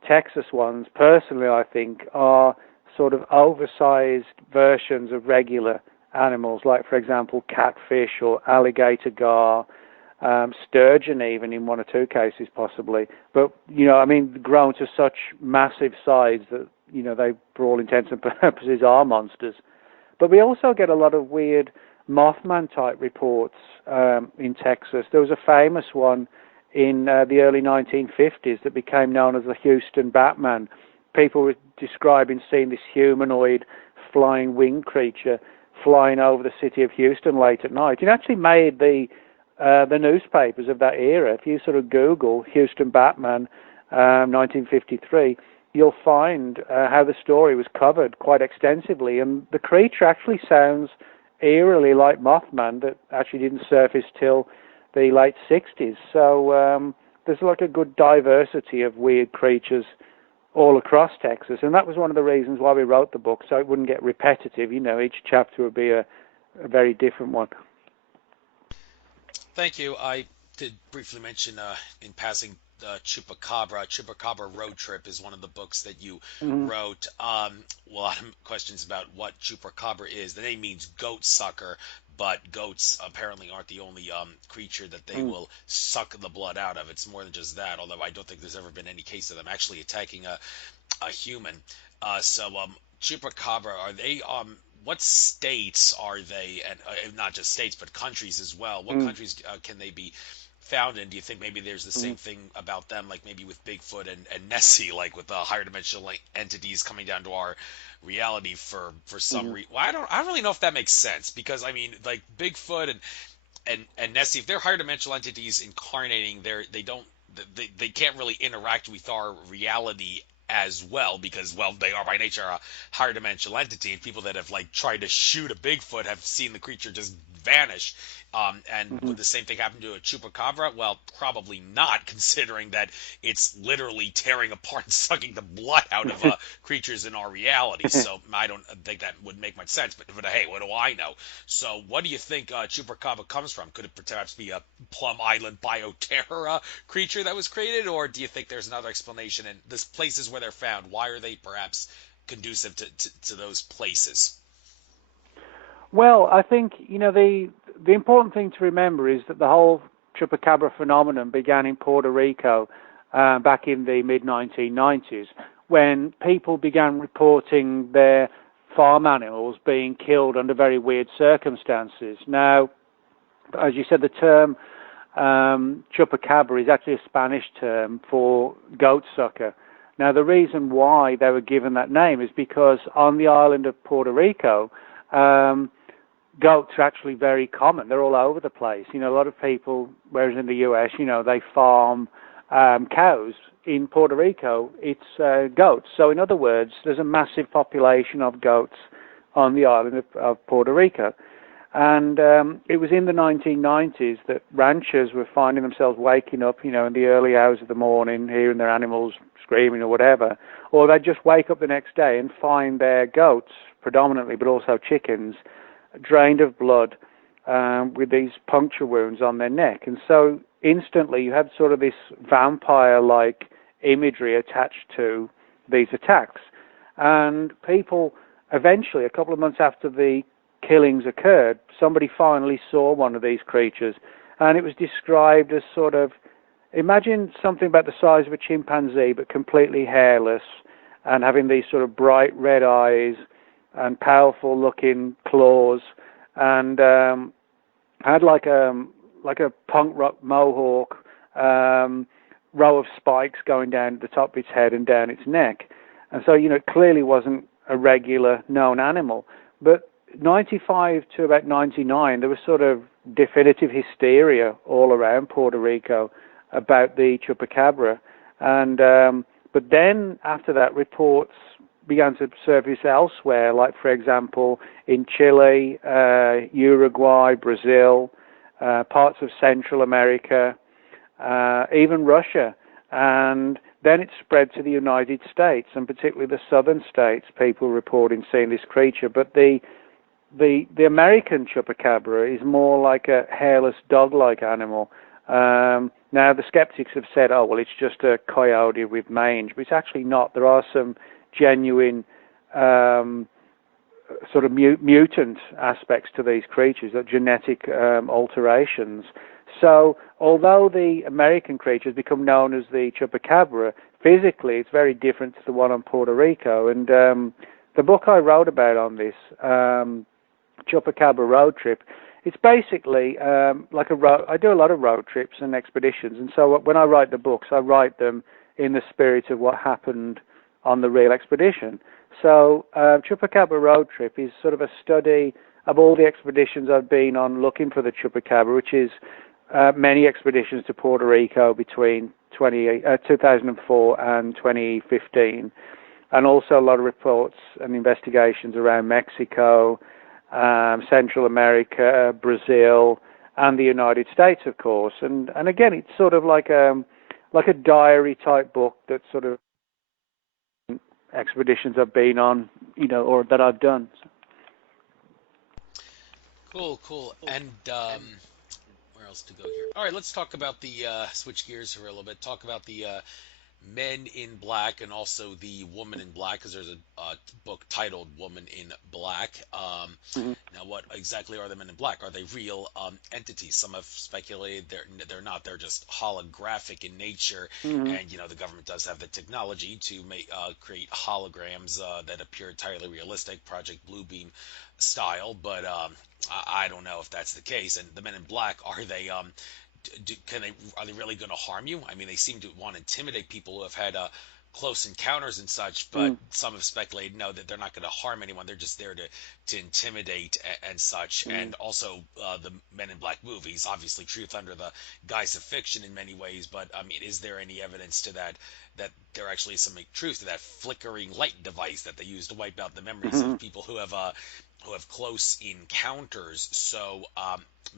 Texas ones, personally, I think, are sort of oversized versions of regular animals, like, for example, catfish or alligator gar, sturgeon even in one or two cases possibly. But, grown to such massive size that, they, for all intents and purposes, are monsters. But we also get a lot of weird Mothman-type reports in Texas. There was a famous one in the early 1950s that became known as the Houston Batman. People were describing seeing this humanoid flying winged creature flying over the city of Houston late at night. It actually made the newspapers of that era. If you sort of Google Houston Batman 1953, you'll find how the story was covered quite extensively. And the creature actually sounds eerily like Mothman that actually didn't surface till the late 60s. So there's like a good diversity of weird creatures all across Texas, and that was one of the reasons why we wrote the book, so it wouldn't get repetitive. Each chapter would be a very different one. Thank you. I did briefly mention in passing Chupacabra. Chupacabra Road Trip is one of the books that you wrote. A lot of questions about what Chupacabra is. The name means goat sucker, but goats apparently aren't the only creature that they will suck the blood out of. It's more than just that, although I don't think there's ever been any case of them actually attacking a human. So Chupacabra, are they what states are they, and not just states but countries as well? What countries can they be found in? Do you think maybe there's the same thing about them, like maybe with Bigfoot and Nessie, like with the higher dimensional entities coming down to our reality for some reason? Well, I don't really know if that makes sense, because I mean, like Bigfoot and Nessie, if they're higher dimensional entities incarnating, they can't really interact with our reality as well, because, well, they are by nature a higher dimensional entity, and people that have like tried to shoot a Bigfoot have seen the creature just vanish. And would the same thing happen to a Chupacabra? Well, probably not, considering that it's literally tearing apart and sucking the blood out of creatures in our reality. So I don't think that would make much sense. But hey, what do I know? So what do you think Chupacabra comes from? Could it perhaps be a Plum Island bioterror creature that was created? Or do you think there's another explanation? And the places where they're found, why are they perhaps conducive to those places? Well, I think, the important thing to remember is that the whole Chupacabra phenomenon began in Puerto Rico back in the mid-1990s, when people began reporting their farm animals being killed under very weird circumstances. Now, as you said, the term Chupacabra is actually a Spanish term for goat sucker. Now, the reason why they were given that name is because on the island of Puerto Rico, goats are actually very common. They're all over the place. A lot of people, whereas in the US, they farm cows. In Puerto Rico, it's goats. So in other words, there's a massive population of goats on the island of Puerto Rico. And it was in the 1990s that ranchers were finding themselves waking up, in the early hours of the morning, hearing their animals screaming or whatever, or they'd just wake up the next day and find their goats, predominantly, but also chickens, drained of blood with these puncture wounds on their neck. And so instantly you had sort of this vampire-like imagery attached to these attacks. And people eventually, a couple of months after the killings occurred, somebody finally saw one of these creatures, and it was described as sort of, imagine something about the size of a chimpanzee but completely hairless and having these sort of bright red eyes and powerful looking claws, and had like a punk rock mohawk, row of spikes going down the top of its head and down its neck. And so, it clearly wasn't a regular known animal. But 95 to about 99, there was sort of definitive hysteria all around Puerto Rico about the Chupacabra. And but then after that, reports began to surface elsewhere, like, for example, in Chile, Uruguay, Brazil, parts of Central America, even Russia. And then it spread to the United States, and particularly the southern states, people reporting seeing this creature. But the American Chupacabra is more like a hairless dog-like animal. Now, the skeptics have said, oh, well, it's just a coyote with mange, but it's actually not. There are some genuine sort of mutant aspects to these creatures, genetic alterations. So although the American creature has become known as the Chupacabra, physically it's very different to the one on Puerto Rico. And the book I wrote about on this, Chupacabra Road Trip, it's basically like I do a lot of road trips and expeditions, and so when I write the books, I write them in the spirit of what happened on the real expedition. So Chupacabra Road Trip is sort of a study of all the expeditions I've been on looking for the Chupacabra, which is many expeditions to Puerto Rico between 2004 and 2015, and also a lot of reports and investigations around Mexico, Central America, Brazil, and the United States, of course. And again, it's sort of like a diary type book that sort of expeditions I've been on, or that I've done. Cool. And where else to go here? All right, let's talk about the switch gears here a little bit. Talk about the Men in Black and also the Woman in Black, because there's a book titled Woman in Black. Now, what exactly are the Men in Black? Are they real entities? Some have speculated they're not. They're just holographic in nature, and the government does have the technology to create holograms that appear entirely realistic, Project Bluebeam style. But I don't know if that's the case. And the Men in Black, are they? Are they really going to harm you? I mean, they seem to want to intimidate people who have had close encounters and such, but some have speculated, no, that they're not going to harm anyone. They're just there to intimidate and such. And also the Men in Black movies, obviously truth under the guise of fiction in many ways, but I mean, is there any evidence to that there actually is some truth to that flickering light device that they use to wipe out the memories of people who have close encounters? So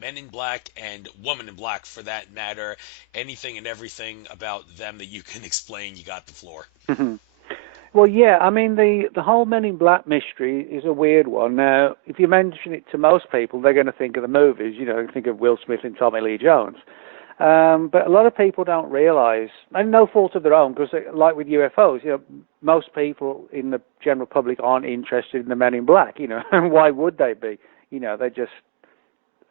Men in Black and Woman in Black, for that matter, anything and everything about them that you can explain, you got the floor. Well, yeah, I mean, the whole Men in Black mystery is a weird one. Now, if you mention it to most people, they're going to think of the movies, think of Will Smith and Tommy Lee Jones. But a lot of people don't realize, and no fault of their own, because like with UFOs, most people in the general public aren't interested in the Men in Black, and why would they be? They just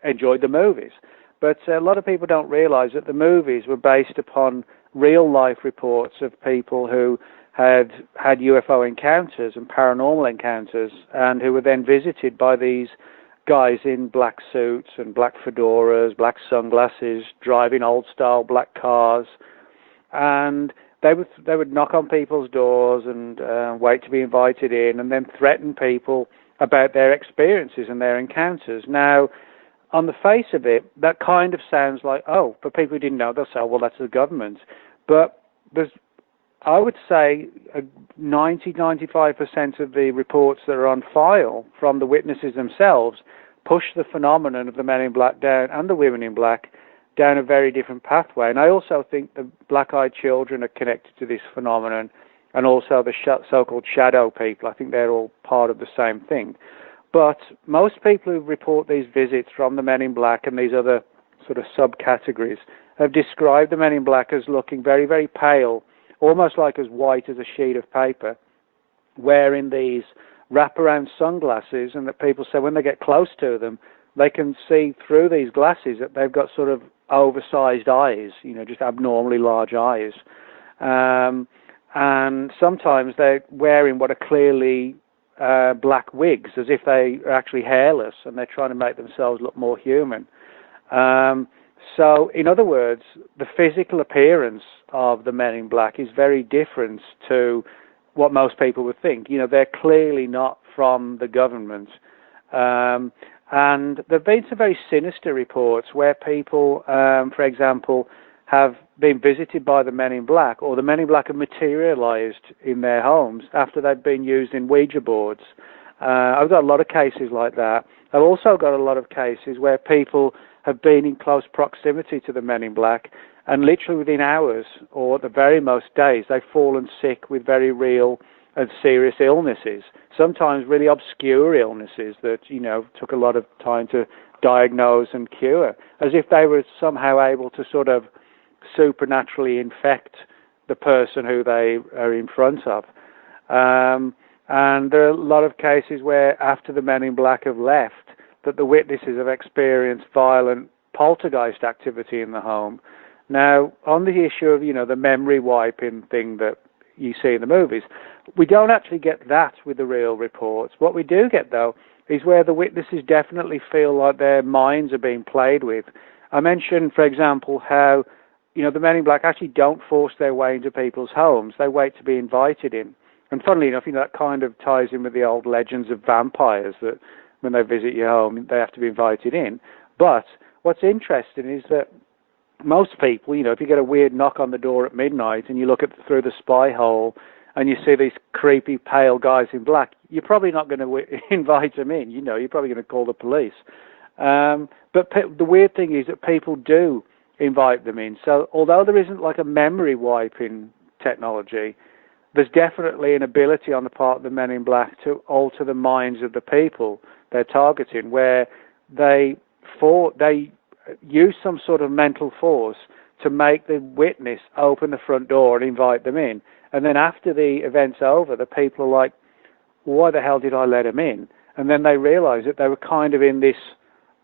enjoyed the movies. But a lot of people don't realize that the movies were based upon real life reports of people who had UFO encounters and paranormal encounters, and who were then visited by these guys in black suits and black fedoras, black sunglasses, driving old-style black cars, and they would knock on people's doors and wait to be invited in, and then threaten people about their experiences and their encounters. Now, on the face of it, that kind of sounds like, oh, for people who didn't know, they'll say, well, that's the government. But there's, I would say, 90-95% of the reports that are on file from the witnesses themselves push the phenomenon of the men in black down, and the women in black, down a very different pathway. And I also think the black-eyed children are connected to this phenomenon, and also the so-called shadow people. I think they're all part of the same thing. But most people who report these visits from the men in black and these other sort of subcategories have described the men in black as looking very, very pale, almost like as white as a sheet of paper, wearing these wraparound sunglasses, and that people say when they get close to them, they can see through these glasses that they've got sort of oversized eyes, just abnormally large eyes. And sometimes they're wearing what are clearly black wigs, as if they are actually hairless, and they're trying to make themselves look more human. So, in other words, the physical appearance of the men in black is very different to what most people would think. They're clearly not from the government. And there have been some very sinister reports where people, for example, have been visited by the men in black, or the men in black have materialized in their homes after they've been used in Ouija boards. I've got a lot of cases like that. I've also got a lot of cases where people have been in close proximity to the men in black, and literally within hours, or at the very most days, they've fallen sick with very real and serious illnesses, sometimes really obscure illnesses that, took a lot of time to diagnose and cure, as if they were somehow able to sort of supernaturally infect the person who they are in front of. And there are a lot of cases where after the men in black have left, that the witnesses have experienced violent poltergeist activity in the home. Now, on the issue of, the memory wiping thing that you see in the movies, we don't actually get that with the real reports. What we do get, though, is where the witnesses definitely feel like their minds are being played with. I mentioned, for example, how the men in black actually don't force their way into people's homes. They wait to be invited in. And funnily enough, that kind of ties in with the old legends of vampires, that when they visit your home, they have to be invited in. But what's interesting is that most people, if you get a weird knock on the door at midnight and you look through the spy hole and you see these creepy, pale guys in black, you're probably not going to invite them in. You're probably going to call the police. But the weird thing is that people do invite them in. So although there isn't like a memory wiping technology, there's definitely an ability on the part of the men in black to alter the minds of the people they're targeting, where they use some sort of mental force to make the witness open the front door and invite them in. And then after the event's over, the people are like, why the hell did I let him in? And then they realize that they were kind of in this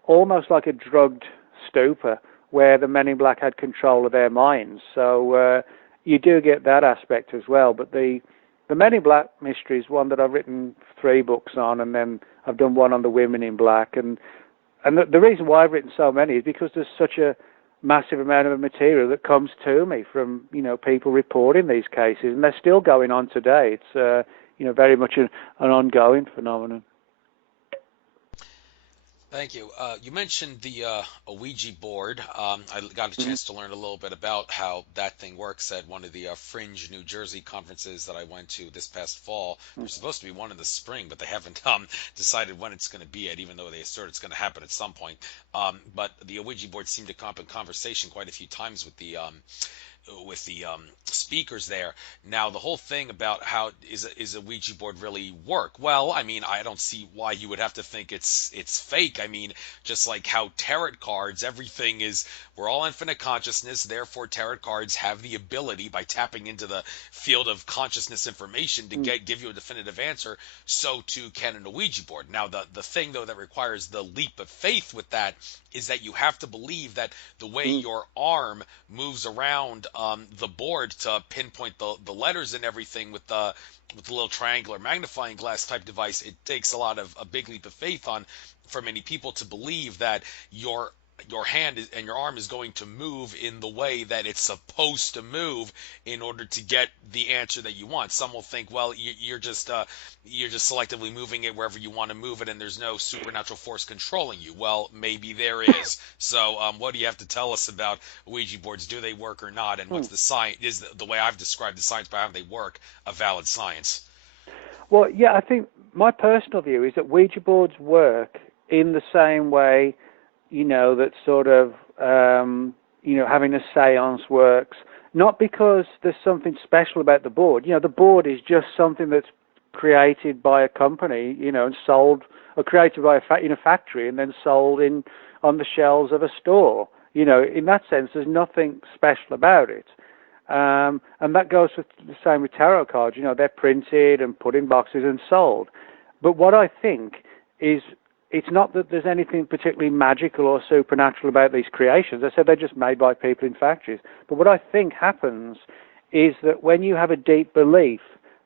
almost like a drugged stupor where the men in black had control of their minds. So you do get that aspect as well. But the Men in Black mystery is one that I've written 3 books on, and then I've done one on the women in black. And the reason why I've written so many is because there's such a massive amount of material that comes to me from, people reporting these cases, and they're still going on today. It's, very much an ongoing phenomenon. Thank you. You mentioned the Ouija board. I got a chance to learn a little bit about how that thing works at one of the Fringe, New Jersey conferences that I went to this past fall. There's supposed to be one in the spring, but they haven't decided when it's going to be yet, even though they assert it's going to happen at some point. But the Ouija board seemed to come up in conversation quite a few times with the speakers there. Now, the whole thing about how is a Ouija board really work? Well, I mean, I don't see why you would have to think it's fake. I mean, just like how tarot cards, everything is, we're all infinite consciousness, therefore tarot cards have the ability, by tapping into the field of consciousness information, to give you a definitive answer. So too can an Ouija board. Now, the thing, though, that requires the leap of faith with that is that you have to believe that the way your arm moves around the board to pinpoint the letters and everything with the little triangular magnifying glass type device, it takes a big leap of faith for many people to believe that your your hand and your arm is going to move in the way that it's supposed to move in order to get the answer that you want. Some will think, well, you're just selectively moving it wherever you want to move it, and there's no supernatural force controlling you. Well, maybe there is. So, what do you have to tell us about Ouija boards? Do they work or not? And what's the science? Is the way I've described the science behind how they work a valid science? Well, yeah, I think my personal view is that Ouija boards work in the same way, that sort of, having a seance works. Not because there's something special about the board. The board is just something that's created by a company, and sold, or created by a factory and then sold on the shelves of a store. In that sense, there's nothing special about it. And that goes with the same with tarot cards. They're printed and put in boxes and sold. But what I think is, it's not that there's anything particularly magical or supernatural about these creations. I said they're just made by people in factories. But what I think happens is that when you have a deep belief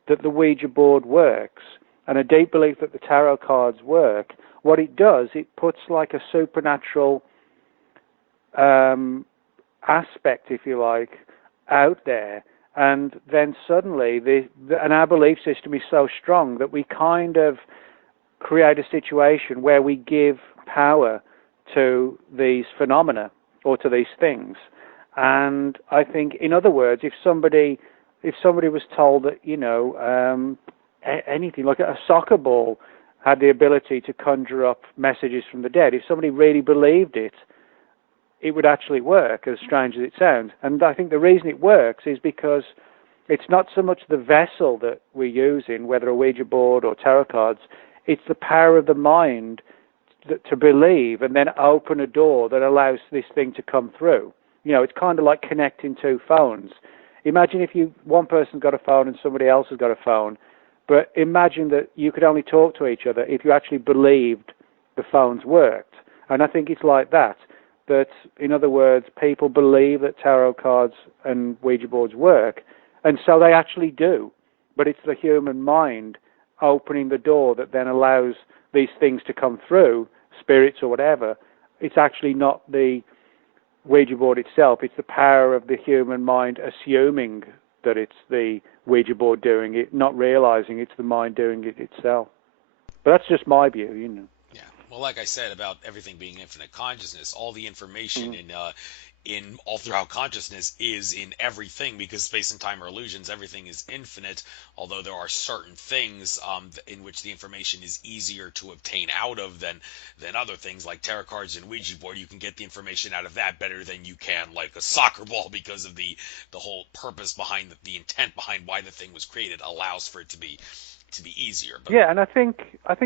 that the Ouija board works and a deep belief that the tarot cards work, what it does, it puts like a supernatural aspect, if you like, out there. And then suddenly, and our belief system is so strong that we kind of create a situation where we give power to these phenomena or to these things. And I think, in other words, if somebody was told that, anything like a soccer ball had the ability to conjure up messages from the dead, if somebody really believed it, it would actually work, as strange as it sounds. And I think the reason it works is because it's not so much the vessel that we're using, whether a Ouija board or tarot cards, it's the power of the mind to believe and then open a door that allows this thing to come through. It's kind of like connecting two phones. Imagine if one person's got a phone and somebody else has got a phone, but imagine that you could only talk to each other if you actually believed the phones worked. And I think it's like that, in other words, people believe that tarot cards and Ouija boards work, and so they actually do. But it's the human mind opening the door that then allows these things to come through, spirits or whatever. It's actually not the Ouija board itself, it's the power of the human mind assuming that it's the Ouija board doing it, not realizing it's the mind doing it itself. But that's just my view, Yeah. Well, like I said about everything being infinite consciousness, all the information in all throughout consciousness is in everything, because space and time are illusions. Everything is infinite, although there are certain things in which the information is easier to obtain out of than other things, like tarot cards and Ouija board. You can get the information out of that better than you can like a soccer ball, because of the whole purpose behind the intent behind why the thing was created allows for it to be easier. But yeah, and I think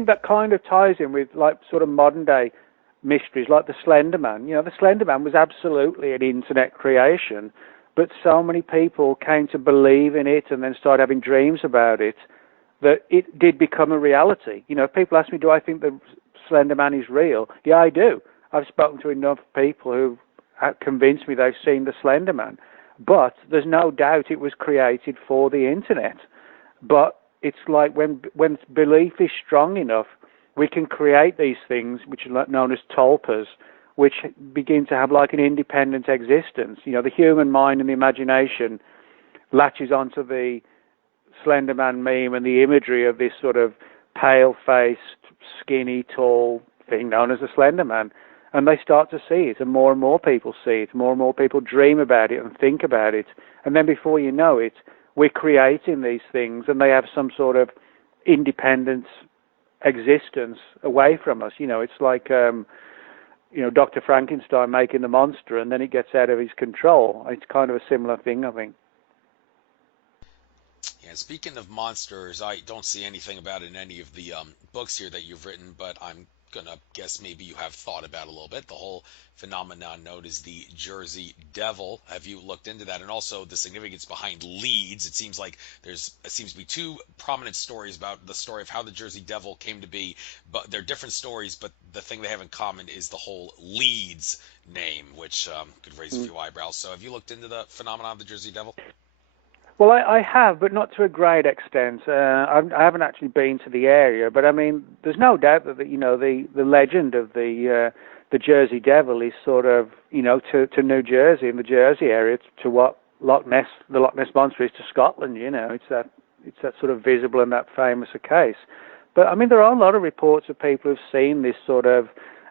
that kind of ties in with like sort of modern day mysteries like the Slender Man. The Slender Man was absolutely an internet creation, but so many people came to believe in it and then started having dreams about it that it did become a reality. If people ask me, do I think the Slender Man is real? Yeah, I do. I've spoken to enough people who have convinced me they've seen the Slender Man. But there's no doubt it was created for the internet. But it's like when belief is strong enough, we can create these things, which are known as tulpas, which begin to have like an independent existence. The human mind and the imagination latches onto the Slender Man meme and the imagery of this sort of pale-faced, skinny, tall thing known as the Slender Man. And they start to see it, and more people see it. More and more people dream about it and think about it. And then before you know it, we're creating these things, and they have some sort of independent existence away from us. It's like, Dr. Frankenstein making the monster, and then it gets out of his control. It's kind of a similar thing, I think. Yeah, speaking of monsters, I don't see anything about it in any of the books here that you've written, but I'm gonna guess maybe you have thought about it a little bit. The whole phenomenon known as the Jersey Devil. Have you looked into that? And also the significance behind leads. It seems like it seems to be two prominent stories about the story of how the Jersey Devil came to be, but they're different stories, but the thing they have in common is the whole Leeds name, which could raise a few eyebrows. So have you looked into the phenomenon of the Jersey Devil? Well, I have, but not to a great extent. I haven't actually been to the area, but I mean, there's no doubt that the legend of the the Jersey Devil is sort of, to New Jersey and the Jersey area, to what the Loch Ness Monster is to Scotland. It's that sort of visible and that famous a case. But I mean, there are a lot of reports of people who've seen this sort of,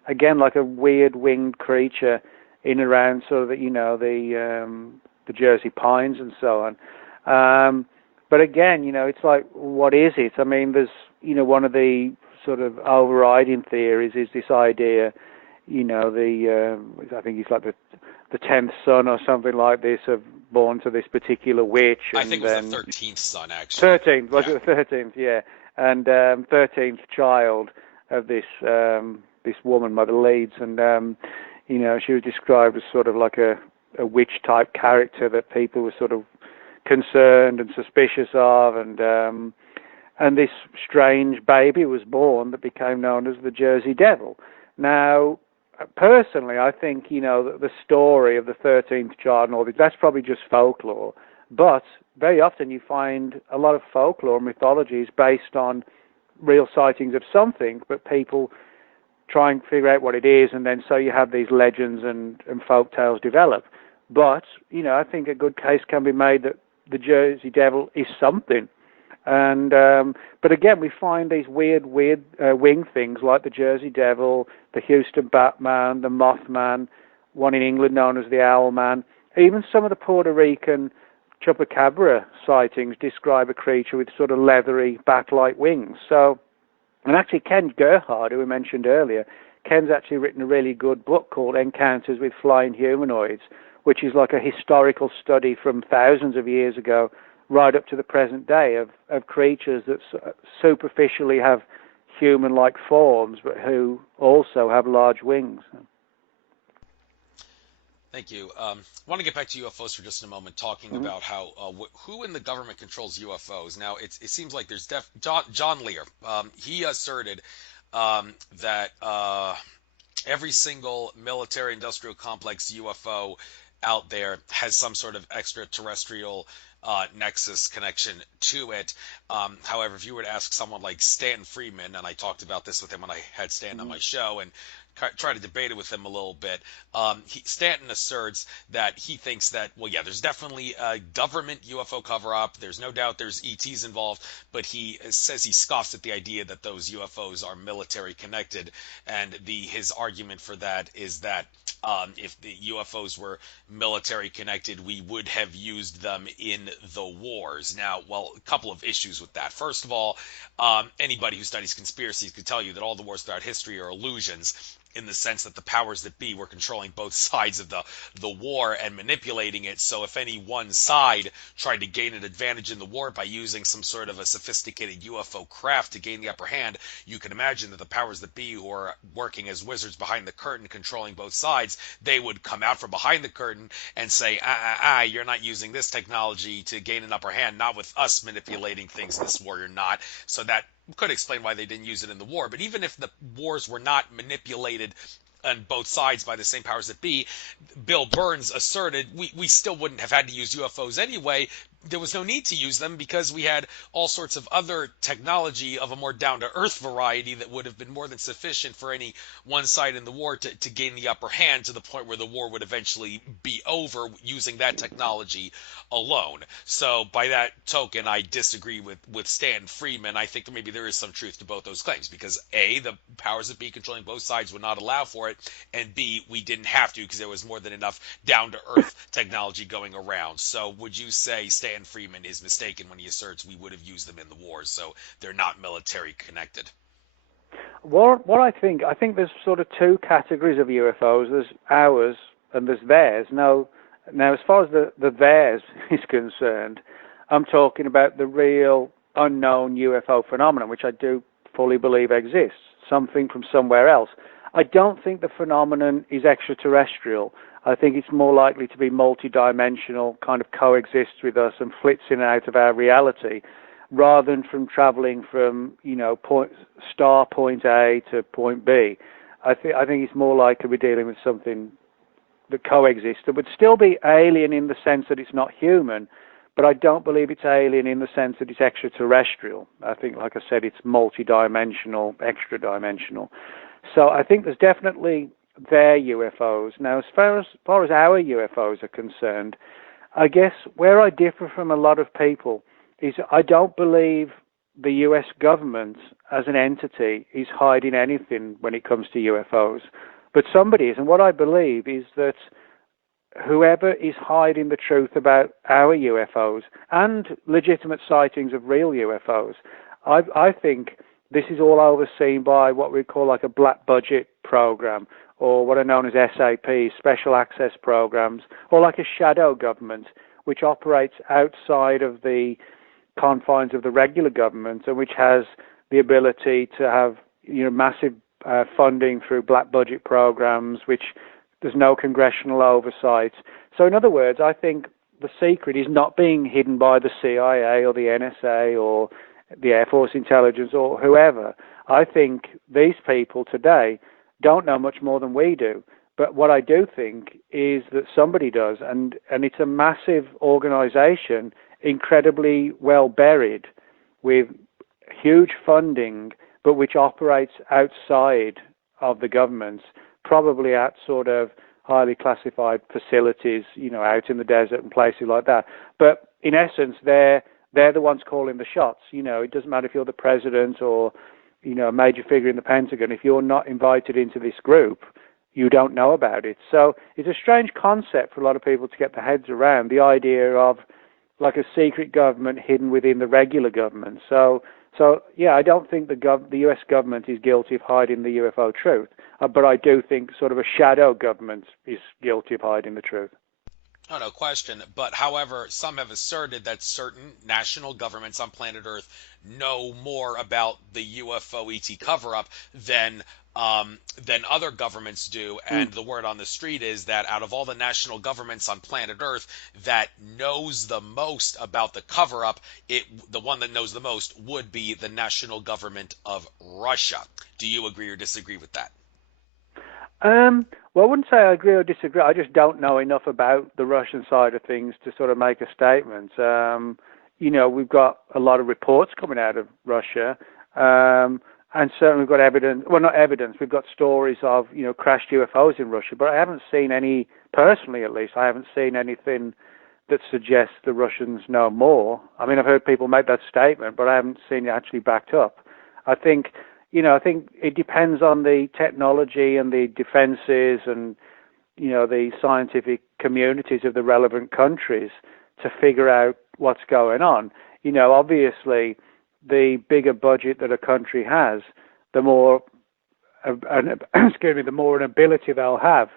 again, like a weird winged creature in and around sort of the Jersey Pines and so on. But again, it's like, what is it? I mean, there's, one of the sort of overriding theories is this idea, I think it's like the 10th son or something like this, of born to this particular witch. I think it was the 13th son, actually. 13th, was it the 13th? Yeah. And 13th child of this woman, Mother Leeds, and she was described as sort of like a witch-type character that people were sort of concerned and suspicious of, and this strange baby was born that became known as the Jersey Devil. Now, personally, I think, the story of the 13th child and all this, that's probably just folklore, but very often you find a lot of folklore and mythologies based on real sightings of something, but people try and figure out what it is, and then so you have these legends and folk tales develop. But, I think a good case can be made that the Jersey Devil is something. And but again, we find these weird winged things like the Jersey Devil, the Houston Batman, the Mothman, one in England known as the Owlman. Even some of the Puerto Rican Chupacabra sightings describe a creature with sort of leathery bat-like wings. So, and actually Ken Gerhard, who we mentioned earlier, Ken's actually written a really good book called Encounters with Flying Humanoids, which is like a historical study from thousands of years ago right up to the present day of creatures that superficially have human-like forms, but who also have large wings. Thank you. I want to get back to UFOs for just a moment, talking about how who in the government controls UFOs. Now, it seems like there's John Lear. He asserted that every single military-industrial complex UFO out there has some sort of extraterrestrial nexus connection to it. However, if you were to ask someone like Stanton Friedman, and I talked about this with him when I had Stanton on my show, and try to debate it with him a little bit. Stanton asserts that he thinks that, well, yeah, there's definitely a government UFO cover-up. There's no doubt there's ETs involved, but he says he scoffs at the idea that those UFOs are military connected. And his argument for that is that if the UFOs were military connected, we would have used them in the wars. Now, well, a couple of issues with that. First of all, anybody who studies conspiracies could tell you that all the wars throughout history are illusions, in the sense that the powers that be were controlling both sides of the war and manipulating it. So if any one side tried to gain an advantage in the war by using some sort of a sophisticated UFO craft to gain the upper hand, you can imagine that the powers that be, who are working as wizards behind the curtain controlling both sides, they would come out from behind the curtain and say, you're not using this technology to gain an upper hand, not with us manipulating things this war, you're not. So that could explain why they didn't use it in the war. But even if the wars were not manipulated on both sides by the same powers that be, Bill Burns asserted we still wouldn't have had to use UFOs anyway. There was no need to use them because we had all sorts of other technology of a more down-to-earth variety that would have been more than sufficient for any one side in the war to gain the upper hand, to the point where the war would eventually be over using that technology alone. So by that token, I disagree with Stan Freeman. I think maybe there is some truth to both those claims, because A, the powers that be controlling both sides would not allow for it, and B, we didn't have to because there was more than enough down-to-earth technology going around. So would you say Stan Freeman is mistaken when he asserts we would have used them in the wars, so they're not military connected? What I think there's sort of two categories of UFOs. There's ours and there's theirs. Now as far as the theirs is concerned, I'm talking about the real unknown UFO phenomenon, which I do fully believe exists, something from somewhere else. I don't think the phenomenon is extraterrestrial. I think it's more likely to be multidimensional, kind of coexists with us and flits in and out of our reality, rather than from traveling from, point A to point B. I think it's more likely we're dealing with something that coexists. It would still be alien in the sense that it's not human, but I don't believe it's alien in the sense that it's extraterrestrial. I think, like I said, it's multidimensional, extra-dimensional. So I think there's definitely their UFOs. Now, as far as our UFOs are concerned, I guess where I differ from a lot of people is I don't believe the US government as an entity is hiding anything when it comes to UFOs. But somebody is. And what I believe is that whoever is hiding the truth about our UFOs and legitimate sightings of real UFOs, I think this is all overseen by what we call like a black budget program, or what are known as SAPs, special access programs, or like a shadow government, which operates outside of the confines of the regular government and which has the ability to have massive funding through black budget programs, which there's no congressional oversight. So in other words, I think the secret is not being hidden by the CIA or the NSA or the Air Force Intelligence or whoever. I think these people today don't know much more than we do. But what I do think is that somebody does, and it's a massive organization, incredibly well buried, with huge funding, but which operates outside of the governments, probably at sort of highly classified facilities, out in the desert and places like that. But in essence, they're the ones calling the shots. It doesn't matter if you're the president or, a major figure in the Pentagon. If you're not invited into this group, you don't know about it. So it's a strange concept for a lot of people to get their heads around, the idea of like a secret government hidden within the regular government. So yeah, I don't think the U.S. government is guilty of hiding the UFO truth, but I do think sort of a shadow government is guilty of hiding the truth. Oh, no question. But however, some have asserted that certain national governments on planet Earth know more about the UFO ET cover-up than other governments do. And the word on the street is that out of all the national governments on planet Earth that knows the most about the cover-up, the one that knows the most would be the national government of Russia. Do you agree or disagree with that? Well, I wouldn't say I agree or disagree. I just don't know enough about the Russian side of things to sort of make a statement. We've got a lot of reports coming out of Russia, and certainly we've got evidence. Well, not evidence. We've got stories of crashed UFOs in Russia, but I haven't seen any, personally at least. I haven't seen anything that suggests the Russians know more. I mean, I've heard people make that statement, but I haven't seen it actually backed up. I think it depends on the technology and the defenses and, the scientific communities of the relevant countries to figure out what's going on. Obviously, the bigger budget that a country has, the more, the more an ability they'll have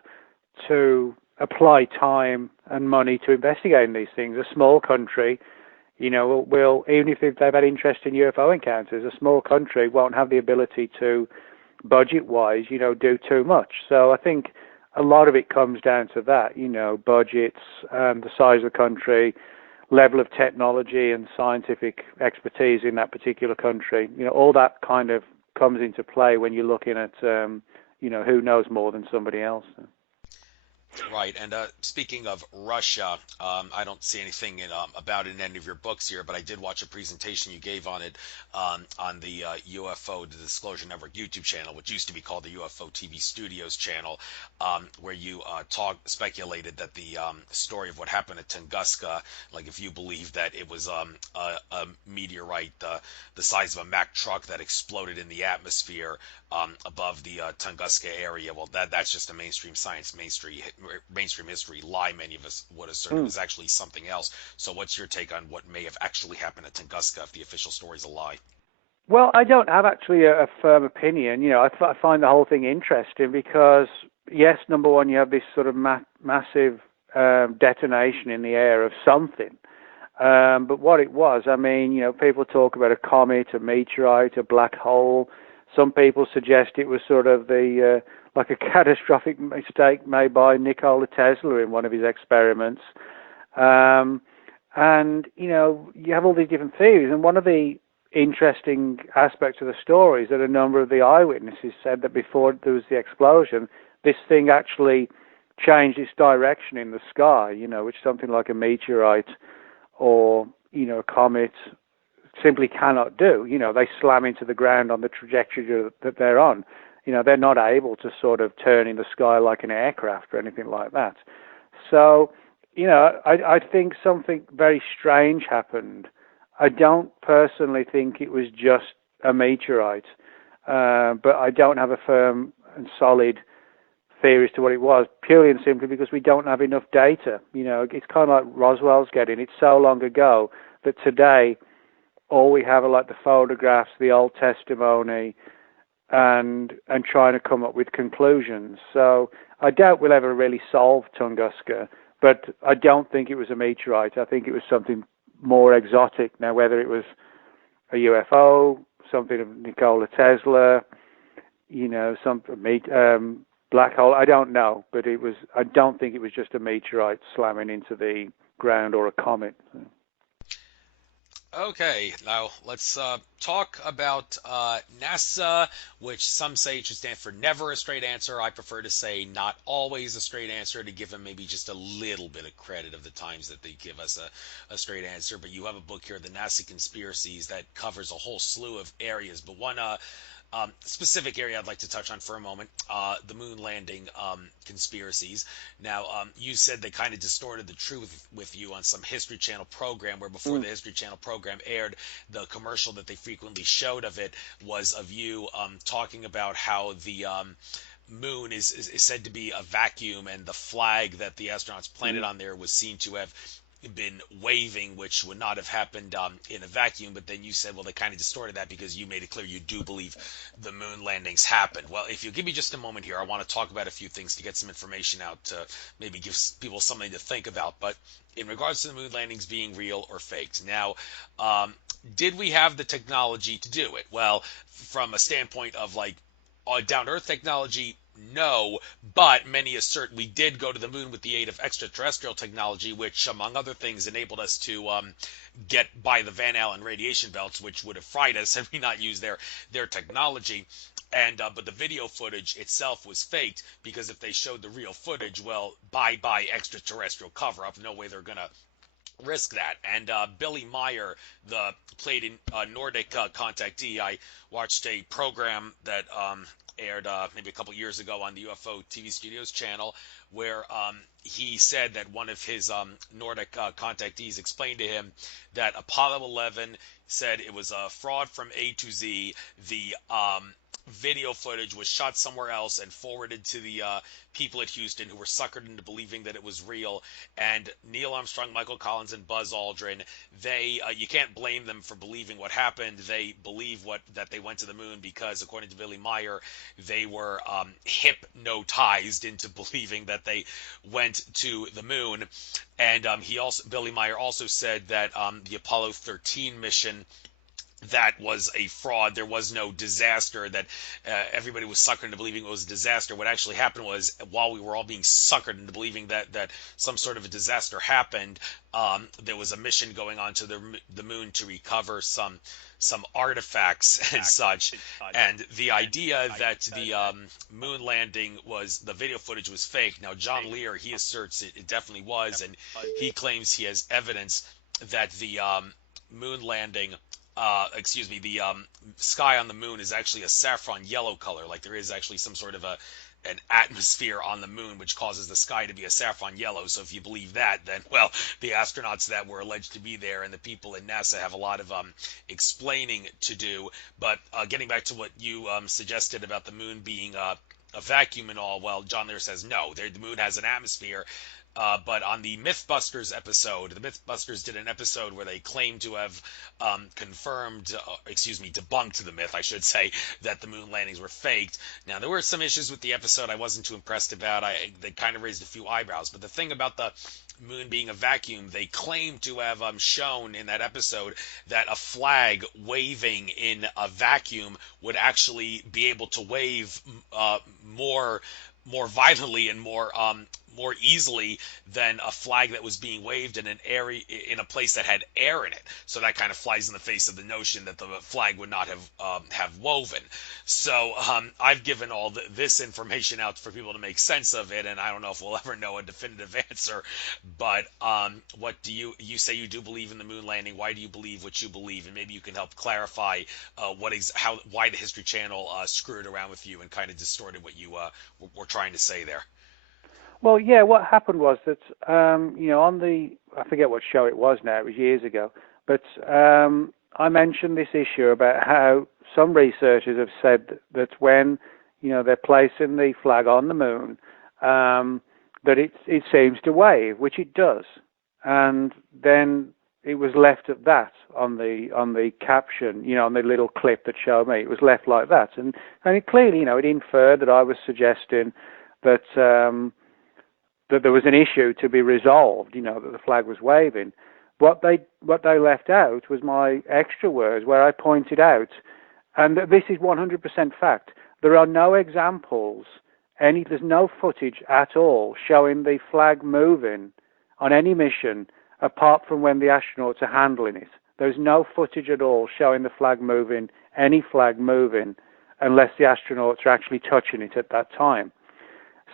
to apply time and money to investigating these things. A small country, will even if they've had interest in UFO encounters, a small country won't have the ability to, budget-wise, do too much. So I think a lot of it comes down to that, budgets, the size of the country, level of technology and scientific expertise in that particular country. All that kind of comes into play when you're looking at, who knows more than somebody else. Right, and speaking of Russia, I don't see anything about it in any of your books here, but I did watch a presentation you gave on it on the UFO the Disclosure Network YouTube channel, which used to be called the UFO TV Studios channel, where you speculated that the story of what happened at Tunguska, like if you believe that it was a meteorite the size of a Mack truck that exploded in the atmosphere above the Tunguska area, well, that's just a mainstream science, mainstream history lie. Many of us would assert it was actually something else. So what's your take on what may have actually happened at Tunguska if the official story is a lie? Well, I don't have actually a firm opinion. I find the whole thing interesting because, yes, number one, you have this sort of massive detonation in the air of something. But what it was, I mean, people talk about a comet, a meteorite, a black hole. Some people suggest it was sort of the like a catastrophic mistake made by Nikola Tesla in one of his experiments. And, you have all these different theories. And one of the interesting aspects of the story is that a number of the eyewitnesses said that before there was the explosion, this thing actually changed its direction in the sky, which something like a meteorite or, a comet simply cannot do. They slam into the ground on the trajectory that they're on. They're not able to sort of turn in the sky like an aircraft or anything like that. So, I think something very strange happened. I don't personally think it was just a meteorite, but I don't have a firm and solid theory as to what it was, purely and simply because we don't have enough data. It's kind of like Roswell's getting. It's so long ago that today all we have are like the photographs, the old testimony, and trying to come up with conclusions. So I doubt we'll ever really solve Tunguska, but I don't think it was a meteorite. I think it was something more exotic. Now, whether it was a UFO, something of Nikola Tesla, some black hole, I don't know, but I don't think it was just a meteorite slamming into the ground or a comet. Okay, now let's talk about NASA, which some say should stand for never a straight answer. I prefer to say not always a straight answer, to give them maybe just a little bit of credit of the times that they give us a straight answer. But you have a book here, The NASA Conspiracies, that covers a whole slew of areas. But one specific area I'd like to touch on for a moment, the moon landing conspiracies. Now, you said they kind of distorted the truth with you on some History Channel program, where before the History Channel program aired, the commercial that they frequently showed of it was of you talking about how the moon is said to be a vacuum, and the flag that the astronauts planted on there was seen to have been waving, which would not have happened in a vacuum. But then you said, well, they kind of distorted that because you made it clear you do believe the moon landings happened. Well, if you give me just a moment here, I want to talk about a few things to get some information out to maybe give people something to think about. But in regards to the moon landings being real or faked, now, did we have the technology to do it? Well, from a standpoint of like down-to-earth technology, no, but many assert we did go to the moon with the aid of extraterrestrial technology, which, among other things, enabled us to get by the Van Allen radiation belts, which would have fried us had we not used their technology. And but the video footage itself was faked, because if they showed the real footage, well, bye extraterrestrial cover-up. No way they're gonna risk that. And Billy Meyer, the played in Nordic contactee, I watched a program that aired maybe a couple years ago on the UFO TV Studios channel, where he said that one of his Nordic contactees explained to him that Apollo 11 said it was a fraud from A to Z. The video footage was shot somewhere else and forwarded to the people at Houston, who were suckered into believing that it was real. And Neil Armstrong, Michael Collins, and Buzz Aldrin, they you can't blame them for believing what happened. They believe that they went to the moon because, according to Billy Meyer, they were hypnotized into believing that they went to the moon. And Billy Meyer also said that the Apollo 13 mission, that was a fraud. There was no disaster, that everybody was suckered into believing it was a disaster. What actually happened was, while we were all being suckered into believing that some sort of a disaster happened, there was a mission going on to the moon to recover some artifacts and such. And the idea that the moon landing the video footage was fake. Now, John Lear, he asserts it definitely was, and he claims he has evidence that the moon landing the sky on the moon is actually a saffron yellow color. Like, there is actually some sort of an atmosphere on the moon which causes the sky to be a saffron yellow. So if you believe that, then, well, the astronauts that were alleged to be there and the people in NASA have a lot of explaining to do. But getting back to what you suggested about the moon being a vacuum and all, well, John Lear says no, the moon has an atmosphere. But on the Mythbusters episode, the Mythbusters did an episode where they claimed to have debunked the myth, I should say, that the moon landings were faked. Now, there were some issues with the episode I wasn't too impressed about. They kind of raised a few eyebrows. But the thing about the moon being a vacuum, they claimed to have shown in that episode that a flag waving in a vacuum would actually be able to wave more violently and more more easily than a flag that was being waved in an area in a place that had air in it. So that kind of flies in the face of the notion that the flag would not have woven. So I've given all this information out for people to make sense of it, and I don't know if we'll ever know a definitive answer. But what do you say you do believe in the moon landing? Why do you believe what you believe? And maybe you can help clarify why the History Channel screwed around with you and kind of distorted what you were trying to say there. Well, yeah, what happened was that, on I forget what show it was now, it was years ago, but I mentioned this issue about how some researchers have said that when, they're placing the flag on the moon, that it seems to wave, which it does. And then it was left at that on the caption, on the little clip that showed me. It was left like that. And it clearly, it inferred that I was suggesting that that there was an issue to be resolved, that the flag was waving. What they left out was my extra words where I pointed out, and this is 100% fact, there are no examples, there's no footage at all showing the flag moving on any mission apart from when the astronauts are handling it. There's no footage at all showing the flag moving, any flag moving, unless the astronauts are actually touching it at that time.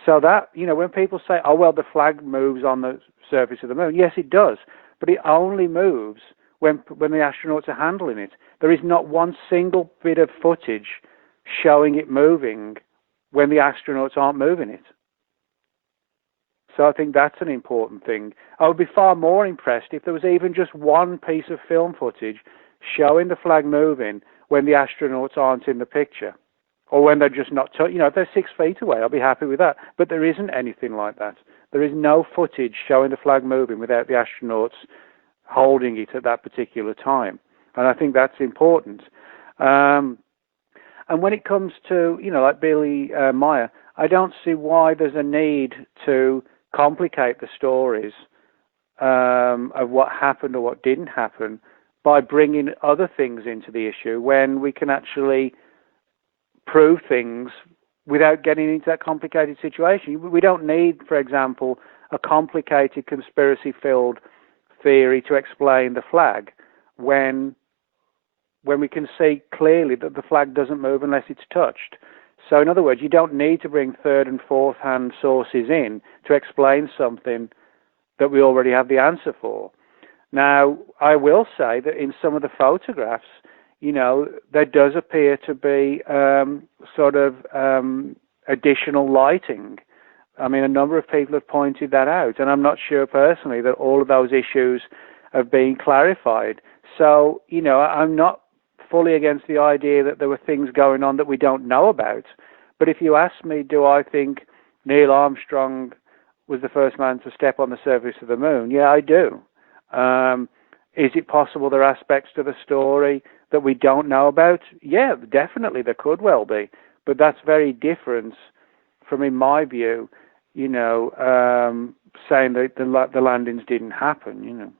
So that, when people say, oh, well, the flag moves on the surface of the moon, yes, it does, but it only moves when the astronauts are handling it. There is not one single bit of footage showing it moving when the astronauts aren't moving it. So I think that's an important thing. I would be far more impressed if there was even just one piece of film footage showing the flag moving when the astronauts aren't in the picture. Or when they're just not, if they're 6 feet away, I'll be happy with that. But there isn't anything like that. There is no footage showing the flag moving without the astronauts holding it at that particular time. And I think that's important. And when it comes to, like Billy Meyer, I don't see why there's a need to complicate the stories of what happened or what didn't happen by bringing other things into the issue when we can actually prove things without getting into that complicated situation. We don't need, for example, a complicated conspiracy-filled theory to explain the flag when we can see clearly that the flag doesn't move unless it's touched. So in other words, you don't need to bring third and fourth hand sources in to explain something that we already have the answer for. Now, I will say that in some of the photographs, there does appear to be additional lighting. I mean, a number of people have pointed that out, and I'm not sure personally that all of those issues have been clarified. So, I'm not fully against the idea that there were things going on that we don't know about. But if you ask me, do I think Neil Armstrong was the first man to step on the surface of the moon? Yeah, I do. Is it possible there are aspects to the story that we don't know about? Yeah, definitely there could well be. But that's very different from, in my view, saying that the landings didn't happen,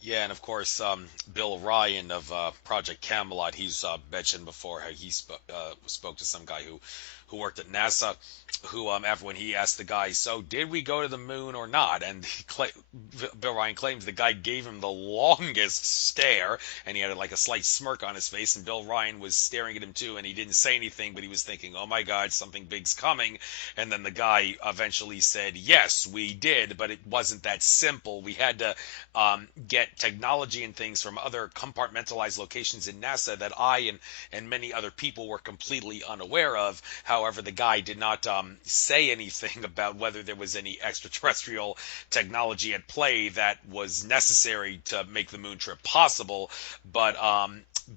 Yeah, and of course, Bill Ryan of Project Camelot, he's mentioned before how he spoke to some guy who worked at NASA, who after when he asked the guy, so did we go to the moon or not? And Bill Ryan claims the guy gave him the longest stare, and he had like a slight smirk on his face, and Bill Ryan was staring at him too, and he didn't say anything, but he was thinking, oh my God, something big's coming. And then the guy eventually said, yes, we did, but it wasn't that simple. We had to get technology and things from other compartmentalized locations in NASA that I and many other people were completely unaware of. However, the guy did not say anything about whether there was any extraterrestrial technology at play that was necessary to make the moon trip possible. But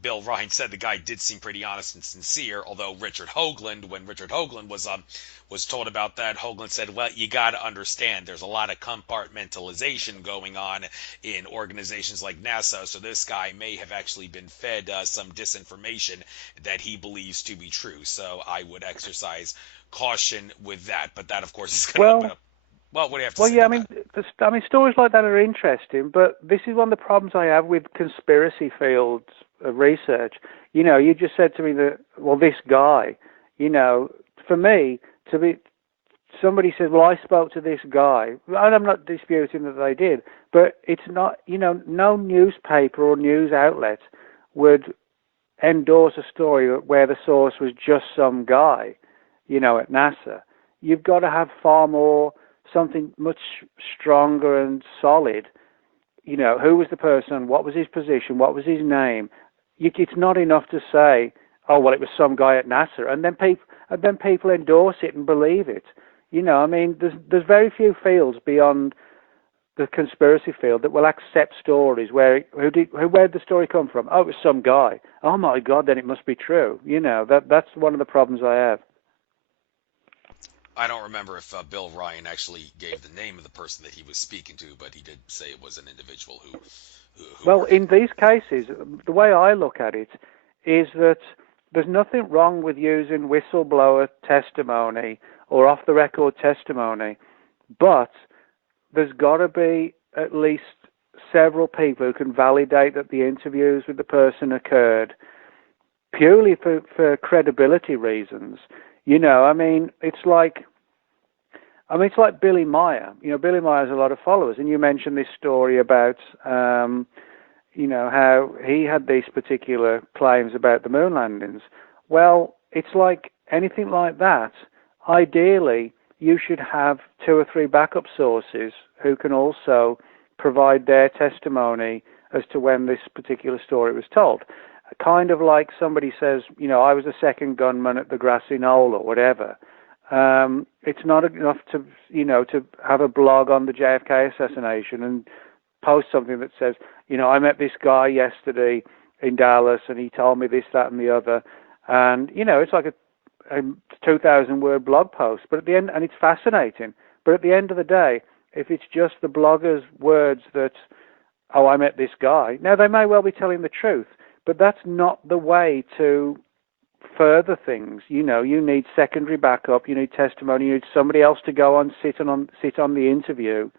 Bill Ryan said the guy did seem pretty honest and sincere, although when Richard Hoagland was told about that, Hoagland said, well, you got to understand there's a lot of compartmentalization going on in organizations like NASA, so this guy may have actually been fed some disinformation that he believes to be true. So I would exercise caution with that, but that, of course, is going to open up. Well, what do you have to say? Well, yeah, I mean, stories like that are interesting, but this is one of the problems I have with conspiracy fields of research. You just said to me that, well, this guy, for me, to somebody says, well, I spoke to this guy, and I'm not disputing that they did, but it's not, no newspaper or news outlet would endorse a story where the source was just some guy, at NASA. You've got to have far more, something much stronger and solid. Who was the person? What was his position? What was his name? It's not enough to say, oh, well, it was some guy at NASA, and then people endorse it and believe it. There's very few fields beyond the conspiracy field that will accept stories where where did the story come from? Oh, it was some guy. Oh my God, then it must be true. That's one of the problems I have. I don't remember if Bill Ryan actually gave the name of the person that he was speaking to, but he did say it was an individual who well, in these cases, the way I look at it is that there's nothing wrong with using whistleblower testimony or off-the-record testimony, but there's got to be at least several people who can validate that the interviews with the person occurred purely for credibility reasons. It's like Billy Meyer. Billy Meyer has a lot of followers, and you mentioned this story about how he had these particular claims about the moon landings. Well, it's like anything like that. Ideally, you should have 2 or 3 backup sources who can also provide their testimony as to when this particular story was told. Kind of like somebody says, I was the second gunman at the grassy knoll or whatever. It's not enough to have a blog on the JFK assassination and post something that says, I met this guy yesterday in Dallas and he told me this, that, and the other. And, it's like a 2,000-word blog post, but at the end, and it's fascinating. But at the end of the day, if it's just the blogger's words that, oh, I met this guy, now they may well be telling the truth, but that's not the way to further things. You need secondary backup, you need testimony, you need somebody else to go on, sit on the interview,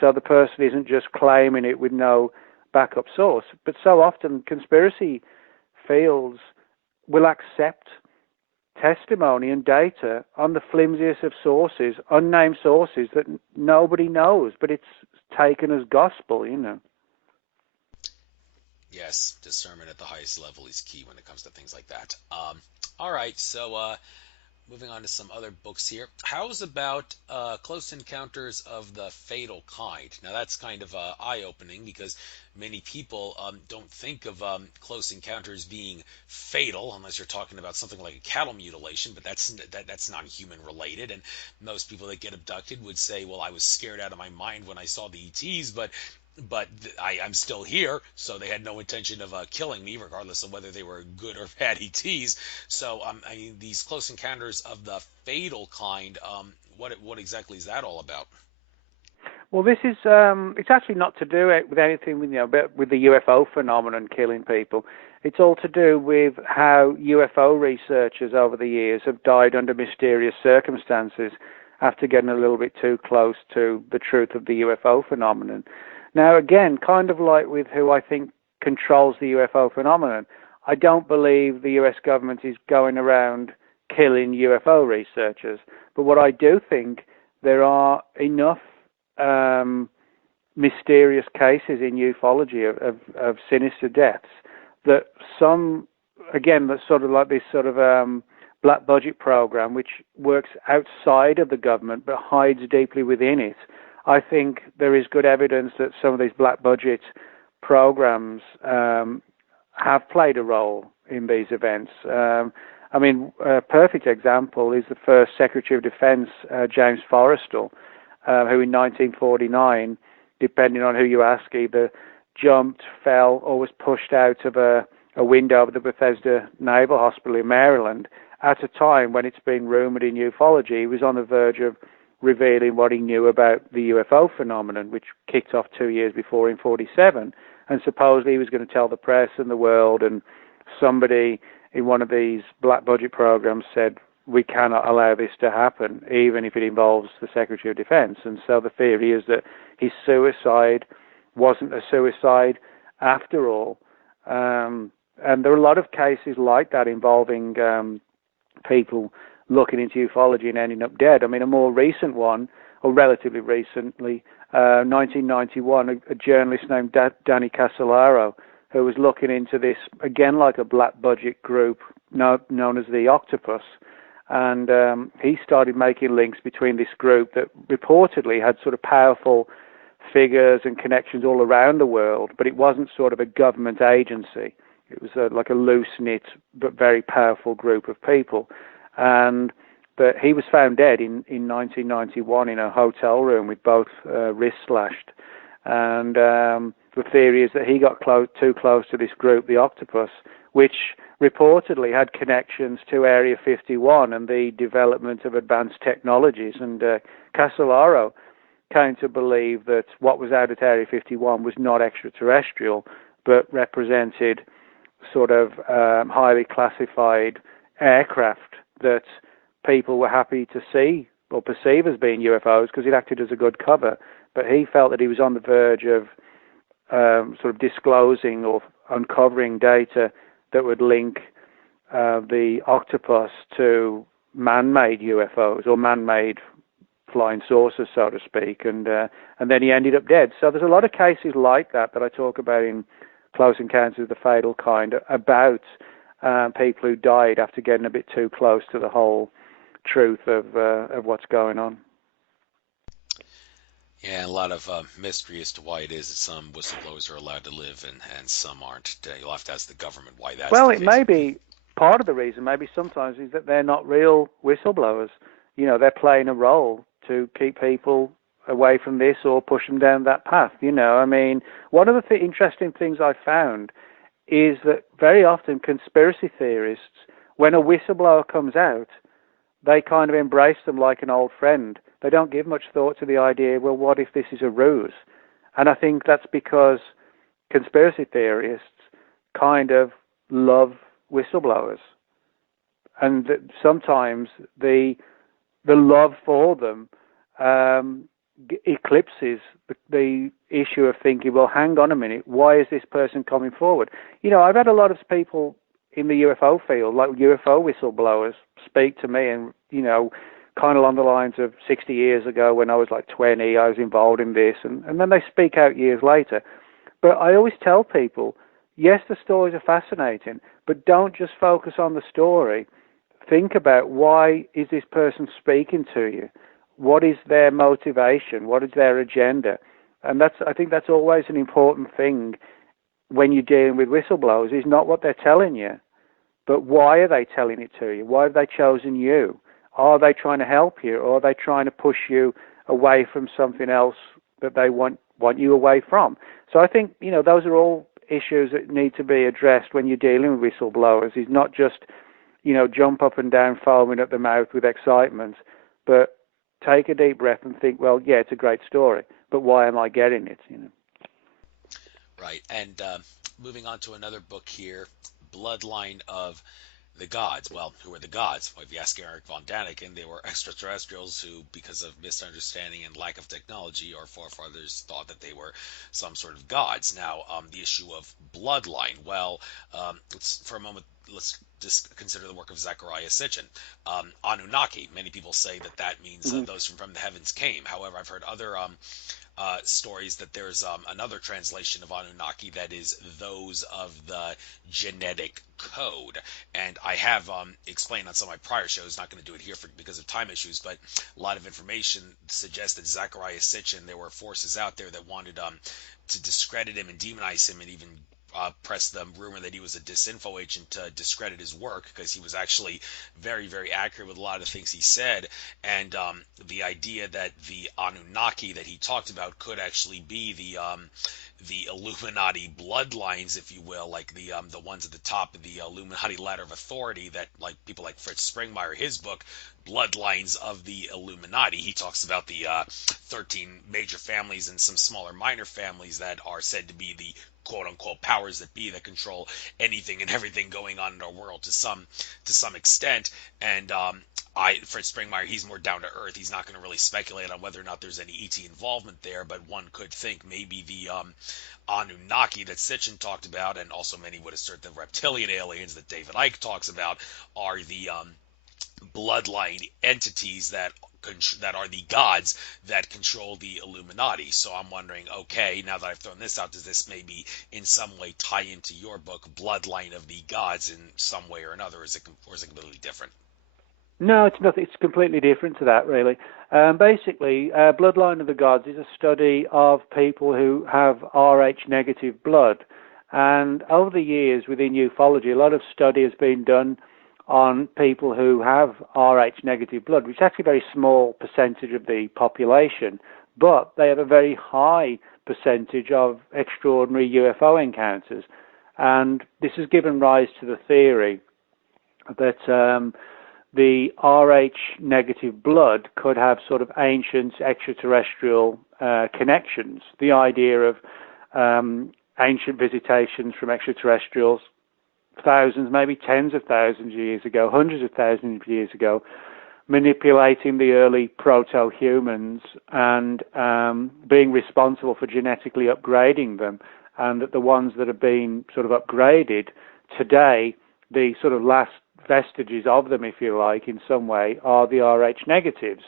so the person isn't just claiming it with no backup source. But so often conspiracy fields will accept testimony and data on the flimsiest of sources, unnamed sources that nobody knows, but it's taken as gospel. Yes, discernment at the highest level is key when it comes to things like that. All right, so moving on to some other books here. How's about Close Encounters of the Fatal Kind? Now that's kind of eye-opening because many people don't think of close encounters being fatal unless you're talking about something like a cattle mutilation, but that's not human related. And most people that get abducted would say, well, I was scared out of my mind when I saw the ETs, but I'm still here, so they had no intention of killing me, regardless of whether they were good or bad ETs. So, these close encounters of the fatal kind, what exactly is that all about? Well, this is, it's actually not to do with anything with the UFO phenomenon killing people. It's all to do with how UFO researchers over the years have died under mysterious circumstances after getting a little bit too close to the truth of the UFO phenomenon. Now, again, kind of like with who I think controls the UFO phenomenon, I don't believe the US government is going around killing UFO researchers. But what I do think, there are enough mysterious cases in ufology of sinister deaths that some, again, that's sort of like this sort of black budget program which works outside of the government but hides deeply within it. I think there is good evidence that some of these black budget programs have played a role in these events. A perfect example is the first Secretary of Defense, James Forrestal, who in 1949, depending on who you ask, either jumped, fell, or was pushed out of a window of the Bethesda Naval Hospital in Maryland at a time when it's been rumored in ufology he was on the verge of revealing what he knew about the UFO phenomenon, which kicked off 2 years before in 1947. And supposedly he was going to tell the press and the world, and somebody in one of these black budget programs said, we cannot allow this to happen, even if it involves the Secretary of Defense. And so the theory is that his suicide wasn't a suicide after all. And there are a lot of cases like that involving people looking into ufology and ending up dead. I mean, a more recent one, or relatively recently, 1991, a journalist named Danny Casolaro, who was looking into this, again, like a black budget group known as the Octopus. And he started making links between this group that reportedly had sort of powerful figures and connections all around the world, but it wasn't sort of a government agency. It was like a loose-knit but very powerful group of people. But he was found dead in 1991 in a hotel room with both wrists slashed. And the theory is that he got too close to this group, the Octopus, which reportedly had connections to Area 51 and the development of advanced technologies. And Casolaro came to believe that what was out at Area 51 was not extraterrestrial, but represented sort of highly classified aircraft that people were happy to see or perceive as being UFOs because it acted as a good cover. But he felt that he was on the verge of sort of disclosing or uncovering data that would link the Octopus to man-made UFOs or man-made flying saucers, so to speak, and then he ended up dead. So there's a lot of cases like that I talk about in Close Encounters of the Fatal Kind, about people who died after getting a bit too close to the whole truth of what's going on. Yeah, a lot of mystery as to why it is that some whistleblowers are allowed to live and some aren't. You'll have to ask the government why that's well, the it case. may be part of the reason, maybe sometimes, is that they're not real whistleblowers. You know, they're playing a role to keep people away from this or push them down that path. You know, I mean, one of the interesting things I found is that very often conspiracy theorists, when a whistleblower comes out, they kind of embrace them like an old friend. They don't give much thought to the idea, well, what if this is a ruse? And I think that's because conspiracy theorists kind of love whistleblowers. And sometimes the love for them eclipses the issue of thinking, well, hang on a minute, why is this person coming forward? You know, I've had a lot of people in the UFO field, like UFO whistleblowers, speak to me and, you know, kind of along the lines of 60 years ago when I was like 20, I was involved in this, and then they speak out years later. But I always tell people, yes, the stories are fascinating, but don't just focus on the story. Think about, why is this person speaking to you? What is their motivation? What is their agenda? And I think that's always an important thing when you're dealing with whistleblowers, is not what they're telling you, but why are they telling it to you? Why have they chosen you? Are they trying to help you, or are they trying to push you away from something else that they want you away from? So I think, you know, those are all issues that need to be addressed when you're dealing with whistleblowers. Is not just, you know, jump up and down foaming at the mouth with excitement, but take a deep breath and think, well, yeah, it's a great story, but why am I getting it? You know. Right. And moving on to another book here, Bloodline of the Gods. Well, who are the gods? Well, if you ask Eric von Daniken, they were extraterrestrials who, because of misunderstanding and lack of technology, our forefathers thought that they were some sort of gods. Now, the issue of bloodline. Well, for a moment, let's just consider the work of Zecharia Sitchin. Anunnaki. Many people say that means those from the heavens came. However, I've heard other stories that there's another translation of Anunnaki that is those of the genetic code. And I have explained on some of my prior shows, not going to do it here because of time issues, but a lot of information suggests that Zecharia Sitchin, there were forces out there that wanted to discredit him and demonize him, and even press the rumor that he was a disinfo agent to discredit his work, because he was actually very, very accurate with a lot of things he said. And the idea that the Anunnaki that he talked about could actually be the Illuminati bloodlines, if you will, like the ones at the top of the Illuminati ladder of authority, that like people like Fritz Springmeier, his book Bloodlines of the Illuminati, he talks about the 13 major families and some smaller minor families that are said to be the quote-unquote powers that be, that control anything and everything going on in our world to some extent. And Fritz Springmeier, he's more down to earth. He's not going to really speculate on whether or not there's any ET involvement there, but one could think maybe the Anunnaki that Sitchin talked about, and also many would assert the reptilian aliens that David Icke talks about, are the bloodline entities that are the gods that control the Illuminati. So I'm wondering, okay, now that I've thrown this out, does this maybe in some way tie into your book, Bloodline of the Gods, in some way or another? Or is it completely different? No, it's nothing. It's completely different to that, really. Basically, Bloodline of the Gods is a study of people who have Rh negative blood. And over the years within ufology, a lot of study has been done on people who have Rh negative blood, which is actually a very small percentage of the population, but they have a very high percentage of extraordinary UFO encounters. And this has given rise to the theory that the Rh negative blood could have sort of ancient extraterrestrial connections. The idea of ancient visitations from extraterrestrials thousands, maybe tens of thousands of years ago, hundreds of thousands of years ago, manipulating the early proto-humans and being responsible for genetically upgrading them, and that the ones that have been sort of upgraded today, the sort of last vestiges of them, if you like, in some way, are the Rh negatives.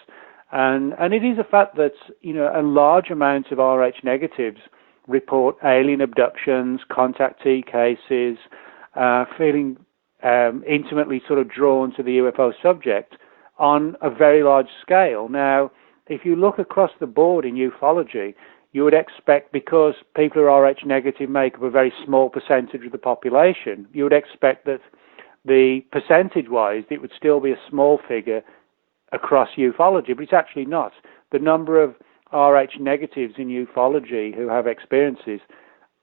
And it is a fact that, a large amount of Rh negatives report alien abductions, contactee cases, feeling intimately sort of drawn to the UFO subject on a very large scale. Now, if you look across the board in ufology, you would expect, because people who are Rh negative make up a very small percentage of the population, you would expect that the percentage-wise, it would still be a small figure across ufology, but it's actually not. The number of Rh negatives in ufology who have experiences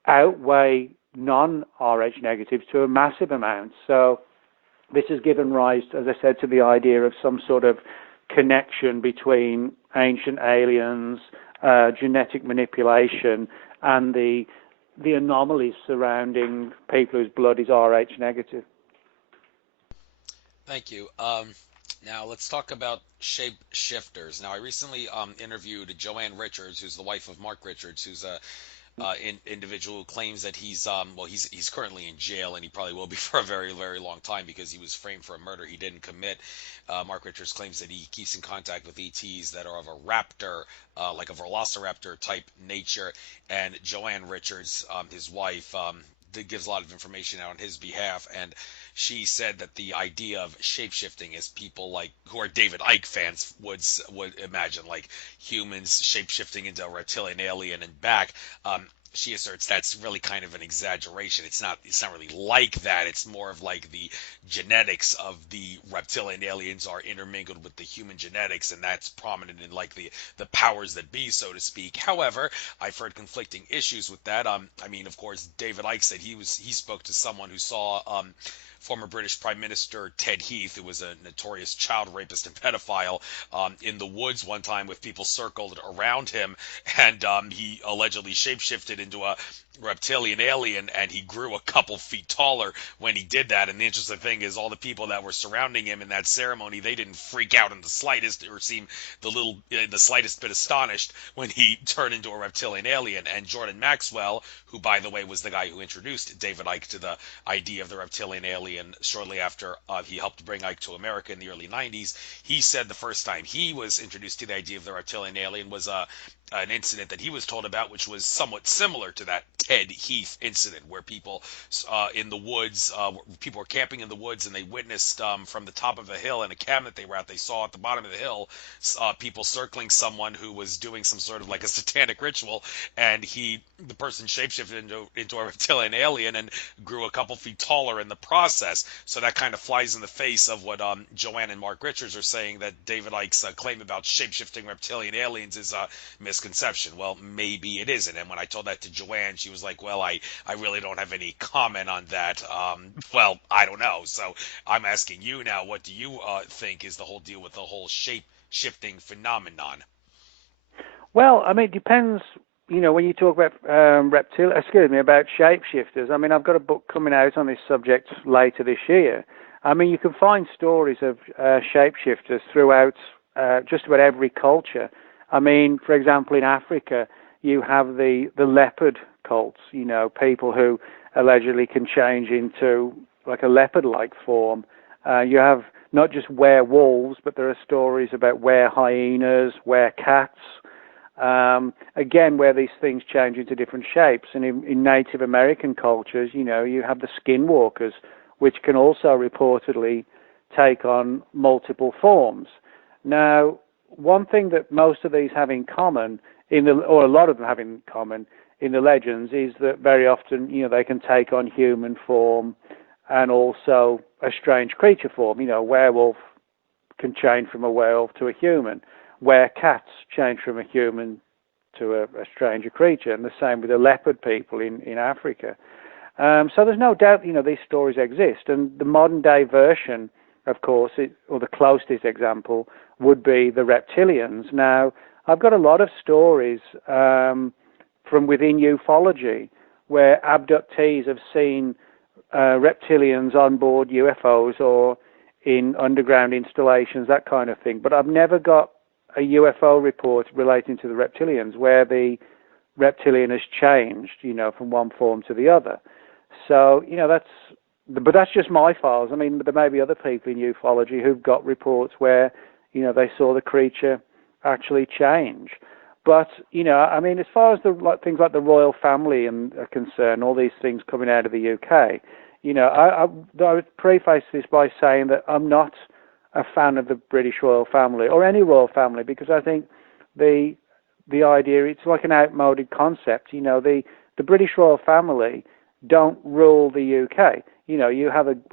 outweigh non-Rh negatives to a massive amount. So this has given rise, as I said, to the idea of some sort of connection between ancient aliens, genetic manipulation, and the anomalies surrounding people whose blood is Rh negative. Thank you. Now let's talk about shapeshifters. Now I recently interviewed Joanne Richards, who's the wife of Mark Richards, who's a individual who claims that he's currently in jail, and he probably will be for a very, very long time because he was framed for a murder he didn't commit. Mark Richards claims that he keeps in contact with ETs that are of a raptor, like a velociraptor type nature, and Joanne Richards, his wife, gives a lot of information out on his behalf, and she said that the idea of shapeshifting is people like who are David Icke fans would imagine, like humans shapeshifting into a reptilian alien and back. She asserts that's really kind of an exaggeration. It's not really like that. It's more of like the genetics of the reptilian aliens are intermingled with the human genetics, and that's prominent in like the powers that be, so to speak. However, I've heard conflicting issues with that. I mean, of course, David Icke said he spoke to someone who saw former British Prime Minister Ted Heath, who was a notorious child rapist and pedophile, in the woods one time with people circled around him, and he allegedly shapeshifted into a reptilian alien, and he grew a couple feet taller when he did that. And the interesting thing is, all the people that were surrounding him in that ceremony, they didn't freak out in the slightest or seem the slightest bit astonished when he turned into a reptilian alien. And Jordan Maxwell, who by the way was the guy who introduced David Icke to the idea of the reptilian alien shortly after he helped bring Icke to America in the early 90s, he said the first time he was introduced to the idea of the reptilian alien was an incident that he was told about, which was somewhat similar to that Ted Heath incident, where people in the woods, people were camping in the woods, and they witnessed from the top of a hill in a cabin that they were at, they saw at the bottom of the hill people circling someone who was doing some sort of like a satanic ritual, and the person shapeshifted into a reptilian alien and grew a couple feet taller in the process. So that kind of flies in the face of what Joanne and Mark Richards are saying, that David Icke's claim about shapeshifting reptilian aliens is misconception. Well, maybe it isn't. And when I told that to Joanne, she was like, well, I really don't have any comment on that. Well, I don't know. So I'm asking you now, what do you think is the whole deal with the whole shape-shifting phenomenon? Well, I mean, it depends. When you talk about about shapeshifters, I mean, I've got a book coming out on this subject later this year. I mean, you can find stories of shapeshifters throughout just about every culture. I mean, for example, in Africa, you have the leopard cults, people who allegedly can change into like a leopard-like form. You have not just werewolves, but there are stories about were hyenas, were cats. Again, where these things change into different shapes. And in Native American cultures, you have the skinwalkers, which can also reportedly take on multiple forms. Now, one thing that most of these have in common, or a lot of them have in common in the legends, is that very often, they can take on human form and also a strange creature form. A werewolf can change from a werewolf to a human, where cats change from a human to a stranger creature, and the same with the leopard people in Africa. So there's no doubt, these stories exist, and the modern day version, of course, or the closest example, would be the reptilians. Now, I've got a lot of stories from within ufology where abductees have seen reptilians on board UFOs or in underground installations, that kind of thing. But I've never got a UFO report relating to the reptilians where the reptilian has changed, from one form to the other. So, but that's just my files. I mean, there may be other people in ufology who've got reports where, they saw the creature actually change. But, as far as things like the royal family are concerned, all these things coming out of the UK, I would preface this by saying that I'm not a fan of the British royal family or any royal family, because I think the idea, it's like an outmoded concept. The British royal family don't rule the UK. We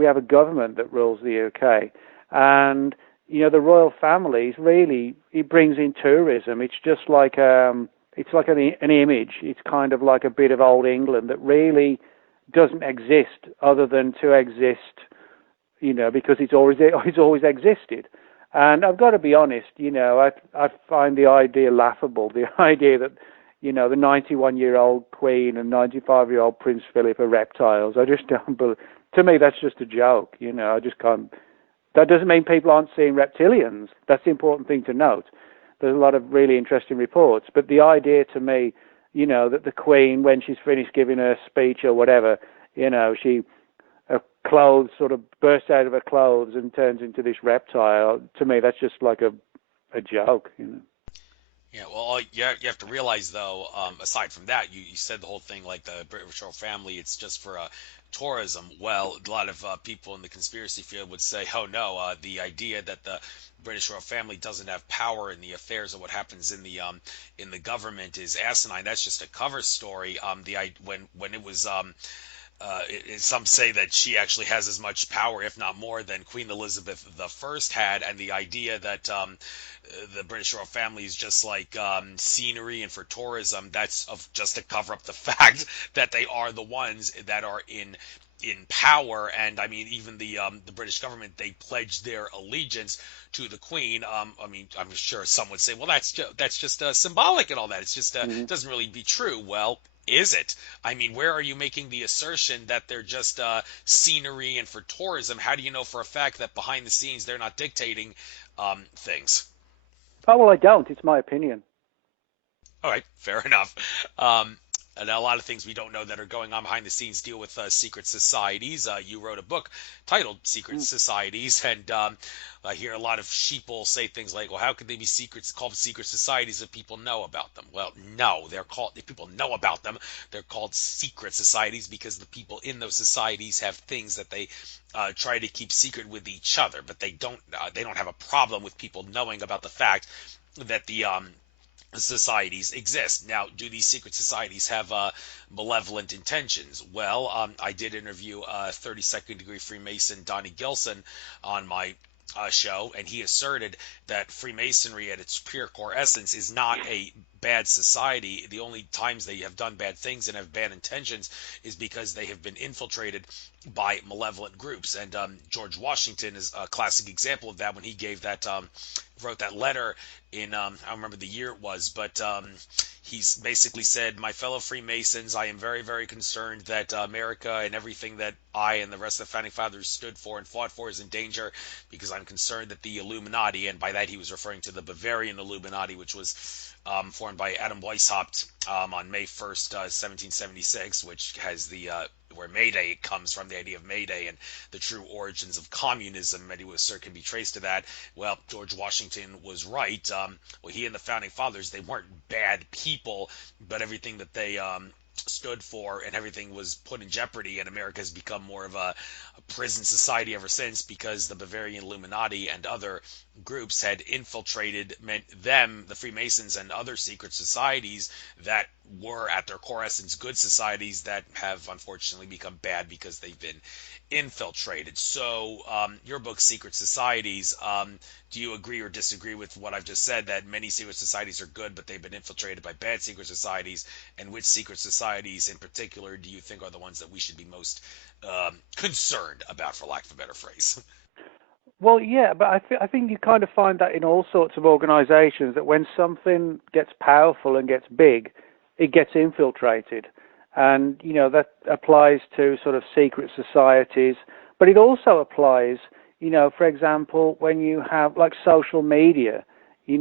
have a government that rules the UK, and the royal families really, it brings in tourism. It's just like an image. It's kind of like a bit of old England that really doesn't exist other than to exist, because it's always existed. And I've got to be honest, I find the idea laughable. The idea that the 91-year-old Queen and 95-year-old Prince Philip are reptiles. I just don't believe. To me, that's just a joke. I just can't. That doesn't mean people aren't seeing reptilians. That's the important thing to note. There's a lot of really interesting reports. But the idea to me, that the Queen, when she's finished giving her speech or whatever, her clothes sort of bursts out of her clothes and turns into this reptile. To me, that's just like a joke. Yeah, well, you have to realize, though, aside from that, you said the whole thing like the British royal family, it's just for tourism. Well, a lot of people in the conspiracy field would say, oh, no, the idea that the British royal family doesn't have power in the affairs of what happens in the government is asinine. That's just a cover story. When it was some say that she actually has as much power, if not more, than Queen Elizabeth I had, and the idea that the British royal family is just like scenery and for tourism, that's just to cover up the fact that they are the ones that are in power. And I mean, even the British government, they pledged their allegiance to the Queen. I'm sure some would say, well, that's just symbolic and all that. It's just it doesn't really be true. Well, is it? I mean, where are you making the assertion that they're just scenery and for tourism? How do you know for a fact that behind the scenes they're not dictating things? Oh, well, I don't. It's my opinion. All right, fair enough. And a lot of things we don't know that are going on behind the scenes deal with secret societies. You wrote a book titled Secret Societies, and I hear a lot of sheeple say things like, well, how could they be called secret societies if people know about them? Well, no, if people know about them, they're called secret societies because the people in those societies have things that they try to keep secret with each other, but they don't have a problem with people knowing about the fact that the societies exist. Now, do these secret societies have malevolent intentions? Well, I did interview 32nd degree Freemason Donnie Gilson on my show, and he asserted that Freemasonry at its pure core essence is not a bad society. The only times they have done bad things and have bad intentions is because they have been infiltrated by malevolent groups. And George Washington is a classic example of that when he gave that wrote that letter in I don't remember the year it was, but he's basically said, my fellow Freemasons, I am very, very concerned that America and everything that I and the rest of the founding fathers stood for and fought for is in danger, because I'm concerned that the Illuminati, and by that he was referring to the Bavarian Illuminati, which was formed by Adam Weishaupt on May 1st, 1776, which has the where Mayday comes from, the idea of Mayday and the true origins of communism. Many would assert can be traced to that. Well, George Washington was right. Well, he and the founding fathers, they weren't bad people, but everything that they stood for and everything was put in jeopardy, and America has become more of a prison society ever since, because the Bavarian Illuminati and other groups had infiltrated the Freemasons and other secret societies that were at their core essence good societies that have unfortunately become bad because they've been infiltrated. So your book, Secret Societies, do you agree or disagree with what I've just said, that many secret societies are good but they've been infiltrated by bad secret societies? And which secret societies in particular do you think are the ones that we should be most concerned about, for lack of a better phrase? Well, yeah, but I think you kind of find that in all sorts of organizations, that when something gets powerful and gets big, it gets infiltrated. And, that applies to sort of secret societies, but it also applies, for example, when you have like social media, we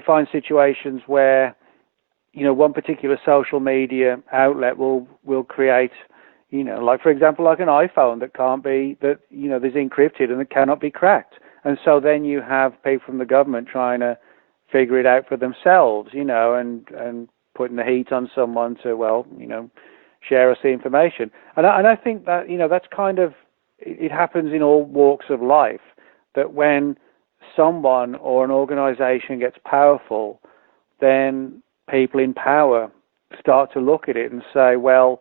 find situations where, one particular social media outlet will create, like, for example, like an iPhone that can't be, that, there's encrypted and it cannot be cracked. And so then you have people from the government trying to figure it out for themselves, and putting the heat on someone to, share us the information. And I think that, that's kind of, it happens in all walks of life, that when someone or an organization gets powerful, then people in power start to look at it and say, well,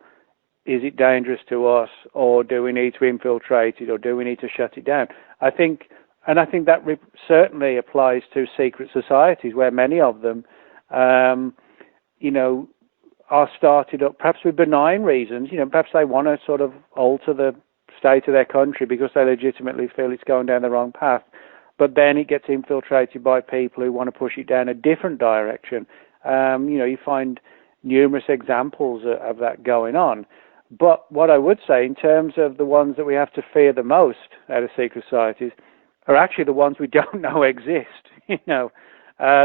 is it dangerous to us, or do we need to infiltrate it, or do we need to shut it down? I think that certainly applies to secret societies, where many of them, are started up perhaps with benign reasons. Perhaps they want to sort of alter the state of their country because they legitimately feel it's going down the wrong path. But then it gets infiltrated by people who want to push it down a different direction. You find numerous examples of that going on. But what I would say, in terms of the ones that we have to fear the most out of secret societies, are actually the ones we don't know exist. The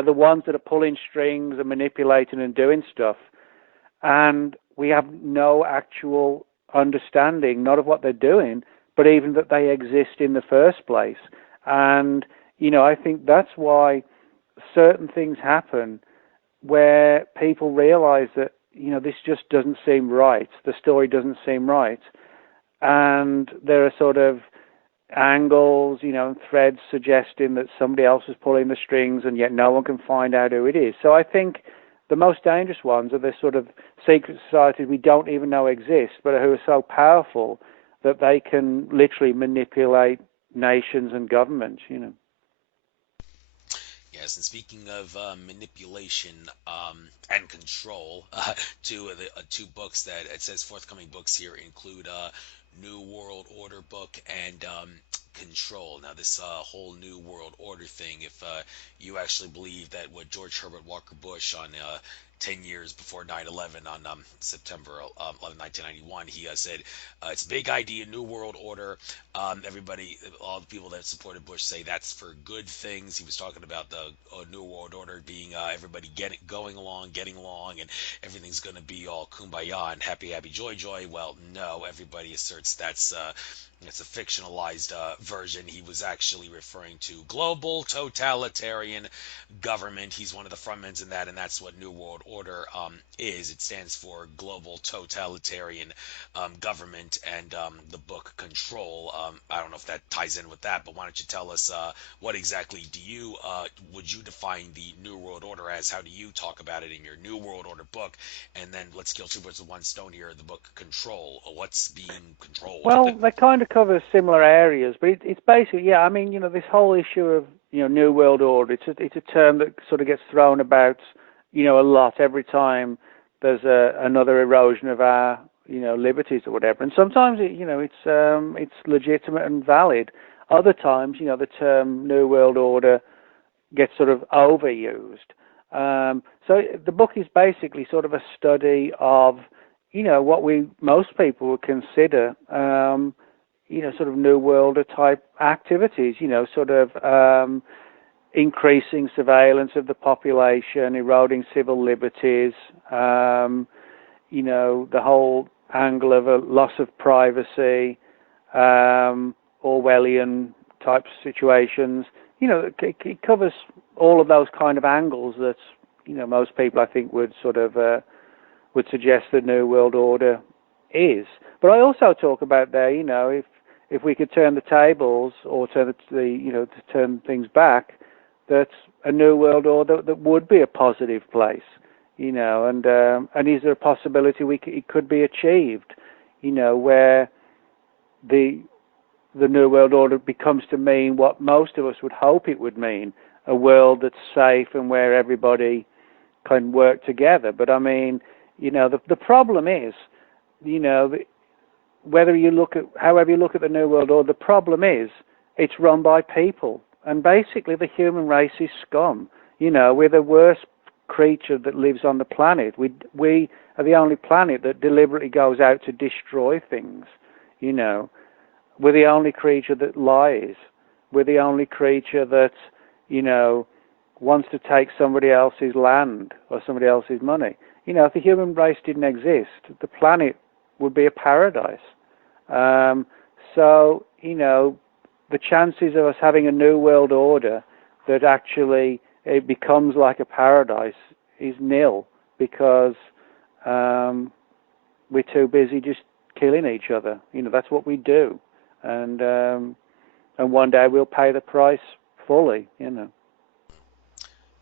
ones that are pulling strings and manipulating and doing stuff, and we have no actual understanding, not of what they're doing, but even that they exist in the first place. And I think that's why certain things happen where people realize that this just doesn't seem right. The story doesn't seem right. And there are sort of angles, and threads suggesting that somebody else is pulling the strings, and yet no one can find out who it is. So I think the most dangerous ones are the sort of secret societies we don't even know exist, but who are so powerful that they can literally manipulate nations and governments, Yes, and speaking of manipulation and control, two of the two books that it says forthcoming books here include New World Order book and Control. Now, this whole New World Order thing, if you actually believe that what George Herbert Walker Bush on 10 years before 9/11 on September 11, 1991, he said, it's a big idea, New World Order. Everybody, all the people that supported Bush say that's for good things. He was talking about the New World Order being everybody getting along, and everything's going to be all kumbaya and happy, happy, joy, joy. Well, no, everybody asserts that's it's a fictionalized version. He was actually referring to global totalitarian government. He's one of the frontmen in that, and that's what New World Order is. It stands for global totalitarian government, and the book Control. I don't know if that ties in with that, but why don't you tell us what exactly would you define the New World Order as? How do you talk about it in your New World Order book? And then let's kill two birds with one stone here. The book Control. What's being controlled? Well, they kind of cover similar areas, but it's basically, this whole issue of, New World Order, it's a term that sort of gets thrown about, a lot every time there's another erosion of our, liberties or whatever. And sometimes, it's legitimate and valid. Other times, the term New World Order gets sort of overused. So the book is basically sort of a study of, what most people would consider, sort of New World type activities, sort of increasing surveillance of the population, eroding civil liberties, the whole angle of a loss of privacy, Orwellian type situations. It covers all of those kind of angles that, most people I think would sort of would suggest the New World Order is. But I also talk about there, if we could turn the tables or turn to turn things back, that a New World Order that would be a positive place, and is there a possibility it could be achieved, where the New World Order becomes to mean what most of us would hope it would mean, a world that's safe and where everybody can work together. But I mean, the problem is, however you look at the New World Order, the problem is it's run by people. And basically the human race is scum. We're the worst creature that lives on the planet. We are the only planet that deliberately goes out to destroy things. We're the only creature that lies. We're the only creature that, wants to take somebody else's land or somebody else's money. If the human race didn't exist, the planet would be a paradise. So, the chances of us having a New World Order that actually it becomes like a paradise is nil, because we're too busy just killing each other. That's what we do, and one day we'll pay the price fully.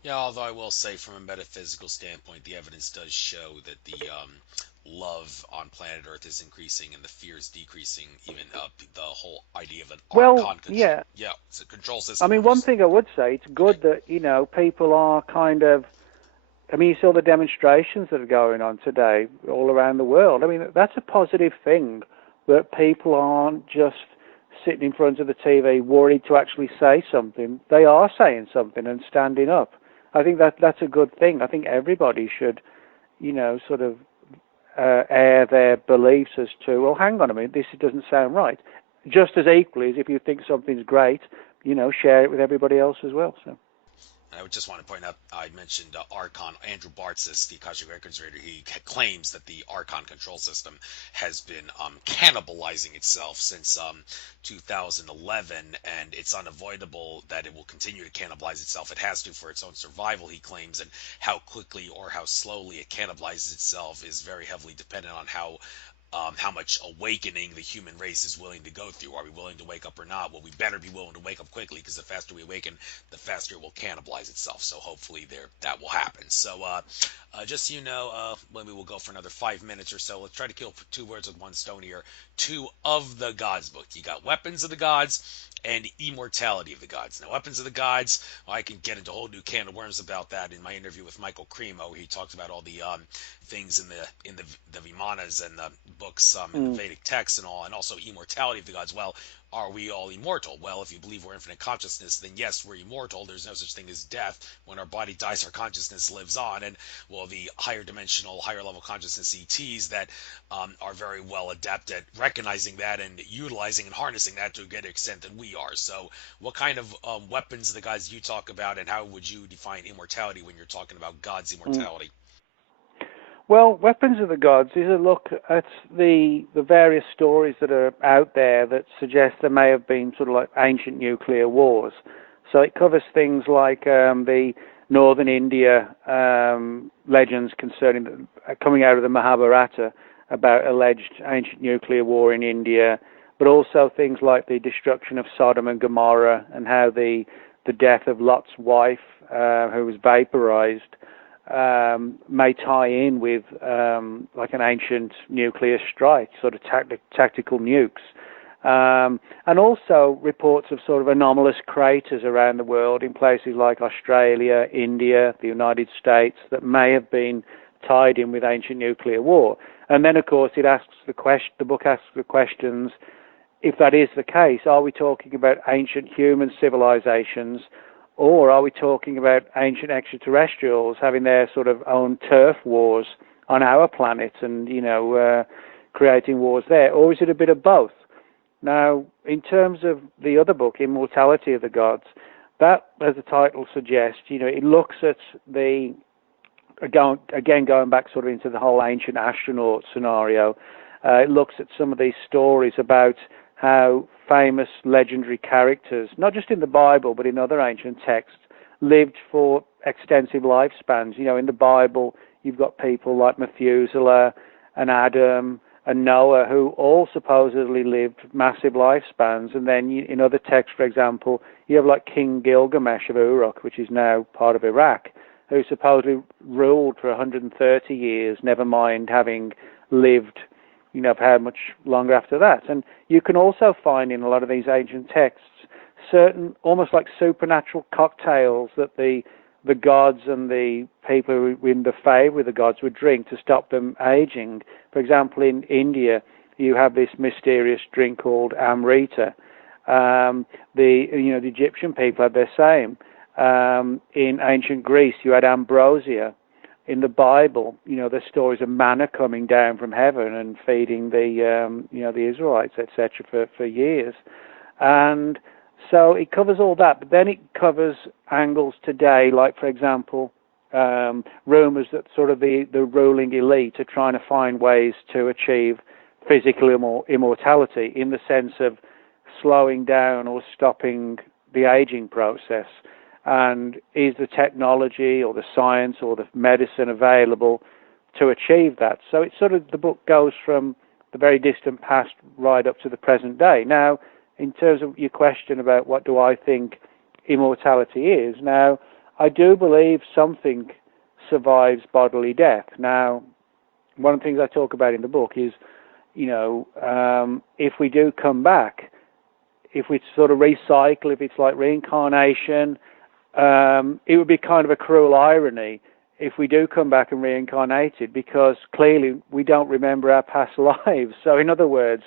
Yeah, although I will say from a metaphysical standpoint, the evidence does show that the love on planet Earth is increasing and the fear is decreasing. Even the whole idea of an archon control. Yeah, it's a control system. I mean, one thing I would say, it's good that, people are kind of, you saw the demonstrations that are going on today all around the world. I mean, that's a positive thing, that people aren't just sitting in front of the TV worried to actually say something. They are saying something and standing up. I think that's a good thing. I think everybody should, sort of air their beliefs as to, well, hang on a minute, this doesn't sound right. Just as equally as if you think something's great, share it with everybody else as well. So. I would just want to point out, I mentioned Archon, Andrew Bartzis, the Akashic Records reader. He claims that the Archon control system has been cannibalizing itself since 2011, and it's unavoidable that it will continue to cannibalize itself. It has to for its own survival, he claims, and how quickly or how slowly it cannibalizes itself is very heavily dependent on how much awakening the human race is willing to go through. Are we willing to wake up or not? Well, we better be willing to wake up quickly, because the faster we awaken, the faster it will cannibalize itself. So hopefully that will happen. So just so you know, maybe we'll go for another 5 minutes or so. Let's try to kill two birds with one stone here. Two of the Gods book. You got Weapons of the Gods and Immortality of the Gods. Now, Weapons of the Gods, I can get into a whole new can of worms about that in my interview with Michael Cremo. He talked about all the things in the Vimanas and the books in the Vedic texts and all, and also Immortality of the Gods. Well, are we all immortal? Well, if you believe we're infinite consciousness, then yes, we're immortal. There's no such thing as death. When our body dies, our consciousness lives on. And, well, the higher dimensional, higher level consciousness ETs that are very well adept at recognizing that and utilizing and harnessing that to a greater extent than we are. So what kind of weapons of the gods do you talk about, and how would you define immortality when you're talking about God's immortality? Well, Weapons of the Gods is a look at the various stories that are out there that suggest there may have been sort of like ancient nuclear wars. So it covers things like the northern India legends concerning coming out of the Mahabharata about alleged ancient nuclear war in India, but also things like the destruction of Sodom and Gomorrah and how the death of Lot's wife, who was vaporized, may tie in with like an ancient nuclear strike, sort of tactical nukes. And also reports of sort of anomalous craters around the world in places like Australia, India, the United States that may have been tied in with ancient nuclear war. And then, of course, the book asks the questions, if that is the case, are we talking about ancient human civilizations, or are we talking about ancient extraterrestrials having their sort of own turf wars on our planet and, creating wars there? Or is it a bit of both? Now, in terms of the other book, Immortality of the Gods, that, as the title suggests, it looks at going back sort of into the whole ancient astronaut scenario. It looks at some of these stories about how famous legendary characters, not just in the Bible but in other ancient texts, lived for extensive lifespans. In the Bible, you've got people like Methuselah and Adam and Noah, who all supposedly lived massive lifespans. And then in other texts, for example, you have like King Gilgamesh of Uruk, which is now part of Iraq, who supposedly ruled for 130 years, never mind having lived, for how much longer after that. And you can also find in a lot of these ancient texts certain almost like supernatural cocktails that the gods and the people who were in the favour with the gods would drink to stop them aging. For example, in India, you have this mysterious drink called Amrita. The Egyptian people had their same. In ancient Greece, you had ambrosia. In the Bible, there's stories of manna coming down from heaven and feeding the Israelites, etc., for years. And so it covers all that, but then it covers angles today, like, for example, rumours that sort of the ruling elite are trying to find ways to achieve physical immortality in the sense of slowing down or stopping the aging process. And is the technology or the science or the medicine available to achieve that? So it's sort of, the book goes from the very distant past right up to the present day. Now, in terms of your question about what do I think immortality is, now, I do believe something survives bodily death. Now, one of the things I talk about in the book is, if we do come back, if we sort of recycle, if it's like reincarnation, it would be kind of a cruel irony if we do come back and reincarnated, because clearly we don't remember our past lives. So in other words,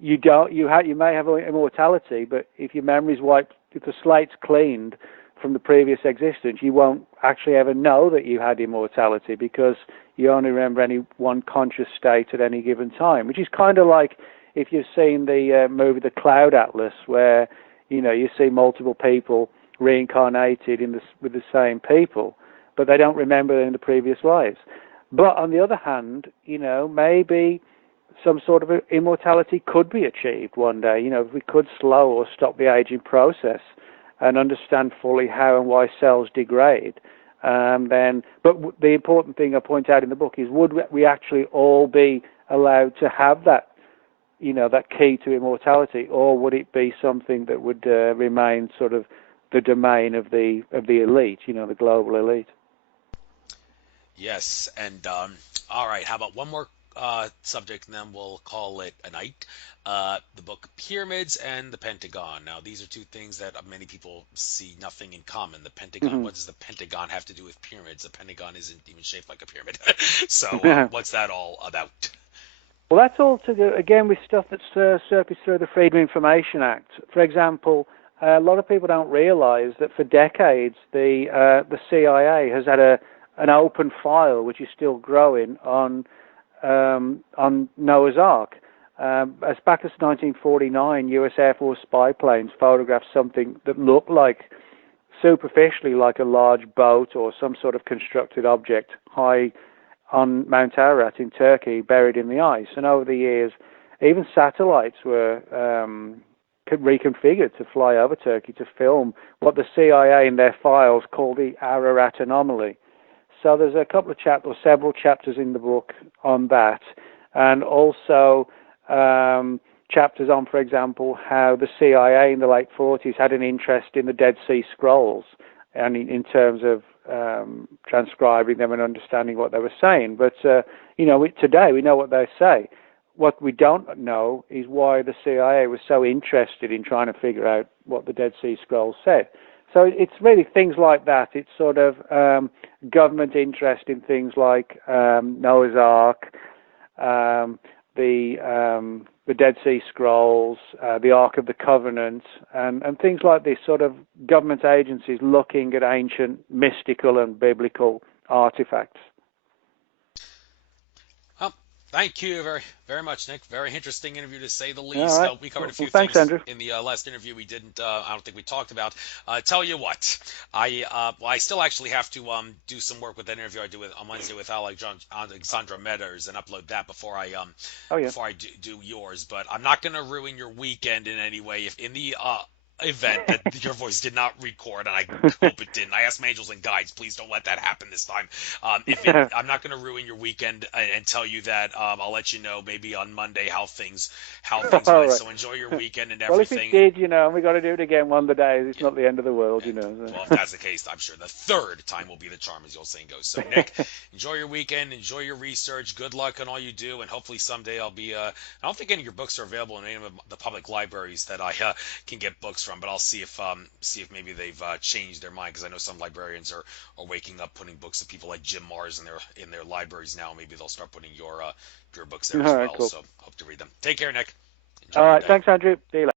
you may have immortality, but if your memory's wiped, if the slate's cleaned from the previous existence, you won't actually ever know that you had immortality, because you only remember any one conscious state at any given time, which is kind of like if you've seen the movie The Cloud Atlas, where you see multiple people reincarnated with the same people, but they don't remember in the previous lives. But on the other hand, maybe some sort of immortality could be achieved one day. If we could slow or stop the aging process and understand fully how and why cells degrade, but the important thing I point out in the book is, would we actually all be allowed to have that, that key to immortality, or would it be something that would remain sort of the domain of the elite, the global elite? Yes, and all right, how about one more subject, and then we'll call it a night. The book Pyramids and the Pentagon. Now, these are two things that many people see nothing in common. The Pentagon, Mm-hmm. what does the Pentagon have to do with pyramids? The Pentagon isn't even shaped like a pyramid. So what's that all about? Well, that's all to do, again, with stuff that's surfaced through the Freedom of Information Act. For example, a lot of people don't realize that for decades the CIA has had an open file, which is still growing, on Noah's Ark. As back as 1949, U.S. Air Force spy planes photographed something that looked like, superficially, like a large boat or some sort of constructed object high on Mount Ararat in Turkey, buried in the ice. And over the years, even satellites were reconfigured to fly over Turkey to film what the CIA in their files call the Ararat anomaly. So there's a couple of chapters, or several chapters in the book on that, and also chapters on, for example, how the CIA in the late 40s had an interest in the Dead Sea Scrolls, and in terms of transcribing them and understanding what they were saying. But today we know what they say. What we don't know is why the CIA was so interested in trying to figure out what the Dead Sea Scrolls said. So it's really things like that. It's sort of government interest in things like Noah's Ark, the Dead Sea Scrolls, the Ark of the Covenant, and things like this, sort of government agencies looking at ancient mystical and biblical artifacts. Well, Thank you very, very much, Nick. Very interesting interview to say the All least. right. We covered a few Well, thanks, things Andrew. in the last interview we didn't. I don't think we talked about. Tell you what, I still actually have to do some work with that interview I do on Wednesday with Alexandra Meadors and upload that before I Oh, yeah. before I do yours. But I'm not going to ruin your weekend in any way. If in the event that your voice did not record, and I hope it didn't. I asked my angels and guides, please don't let that happen this time. I'm not going to ruin your weekend and tell you that. I'll let you know maybe on Monday how things went. All right. So enjoy your weekend and Well, if everything. it did, and we got to do it again one of the days, it's Yeah. not the end of the world, And, So. well, if that's the case, I'm sure the third time will be the charm, as the old saying goes. So, Nick, enjoy your weekend, enjoy your research. Good luck on all you do, and hopefully someday I'll be. I don't think any of your books are available in any of the public libraries that I can get books from, but I'll see if maybe they've changed their mind, because I know some librarians are waking up putting books of people like Jim Mars in their libraries now. Maybe they'll start putting your books there as All right, well. cool. So hope to read them. Take care, Nick. Enjoy All your right. day. Thanks, Andrew. See you later.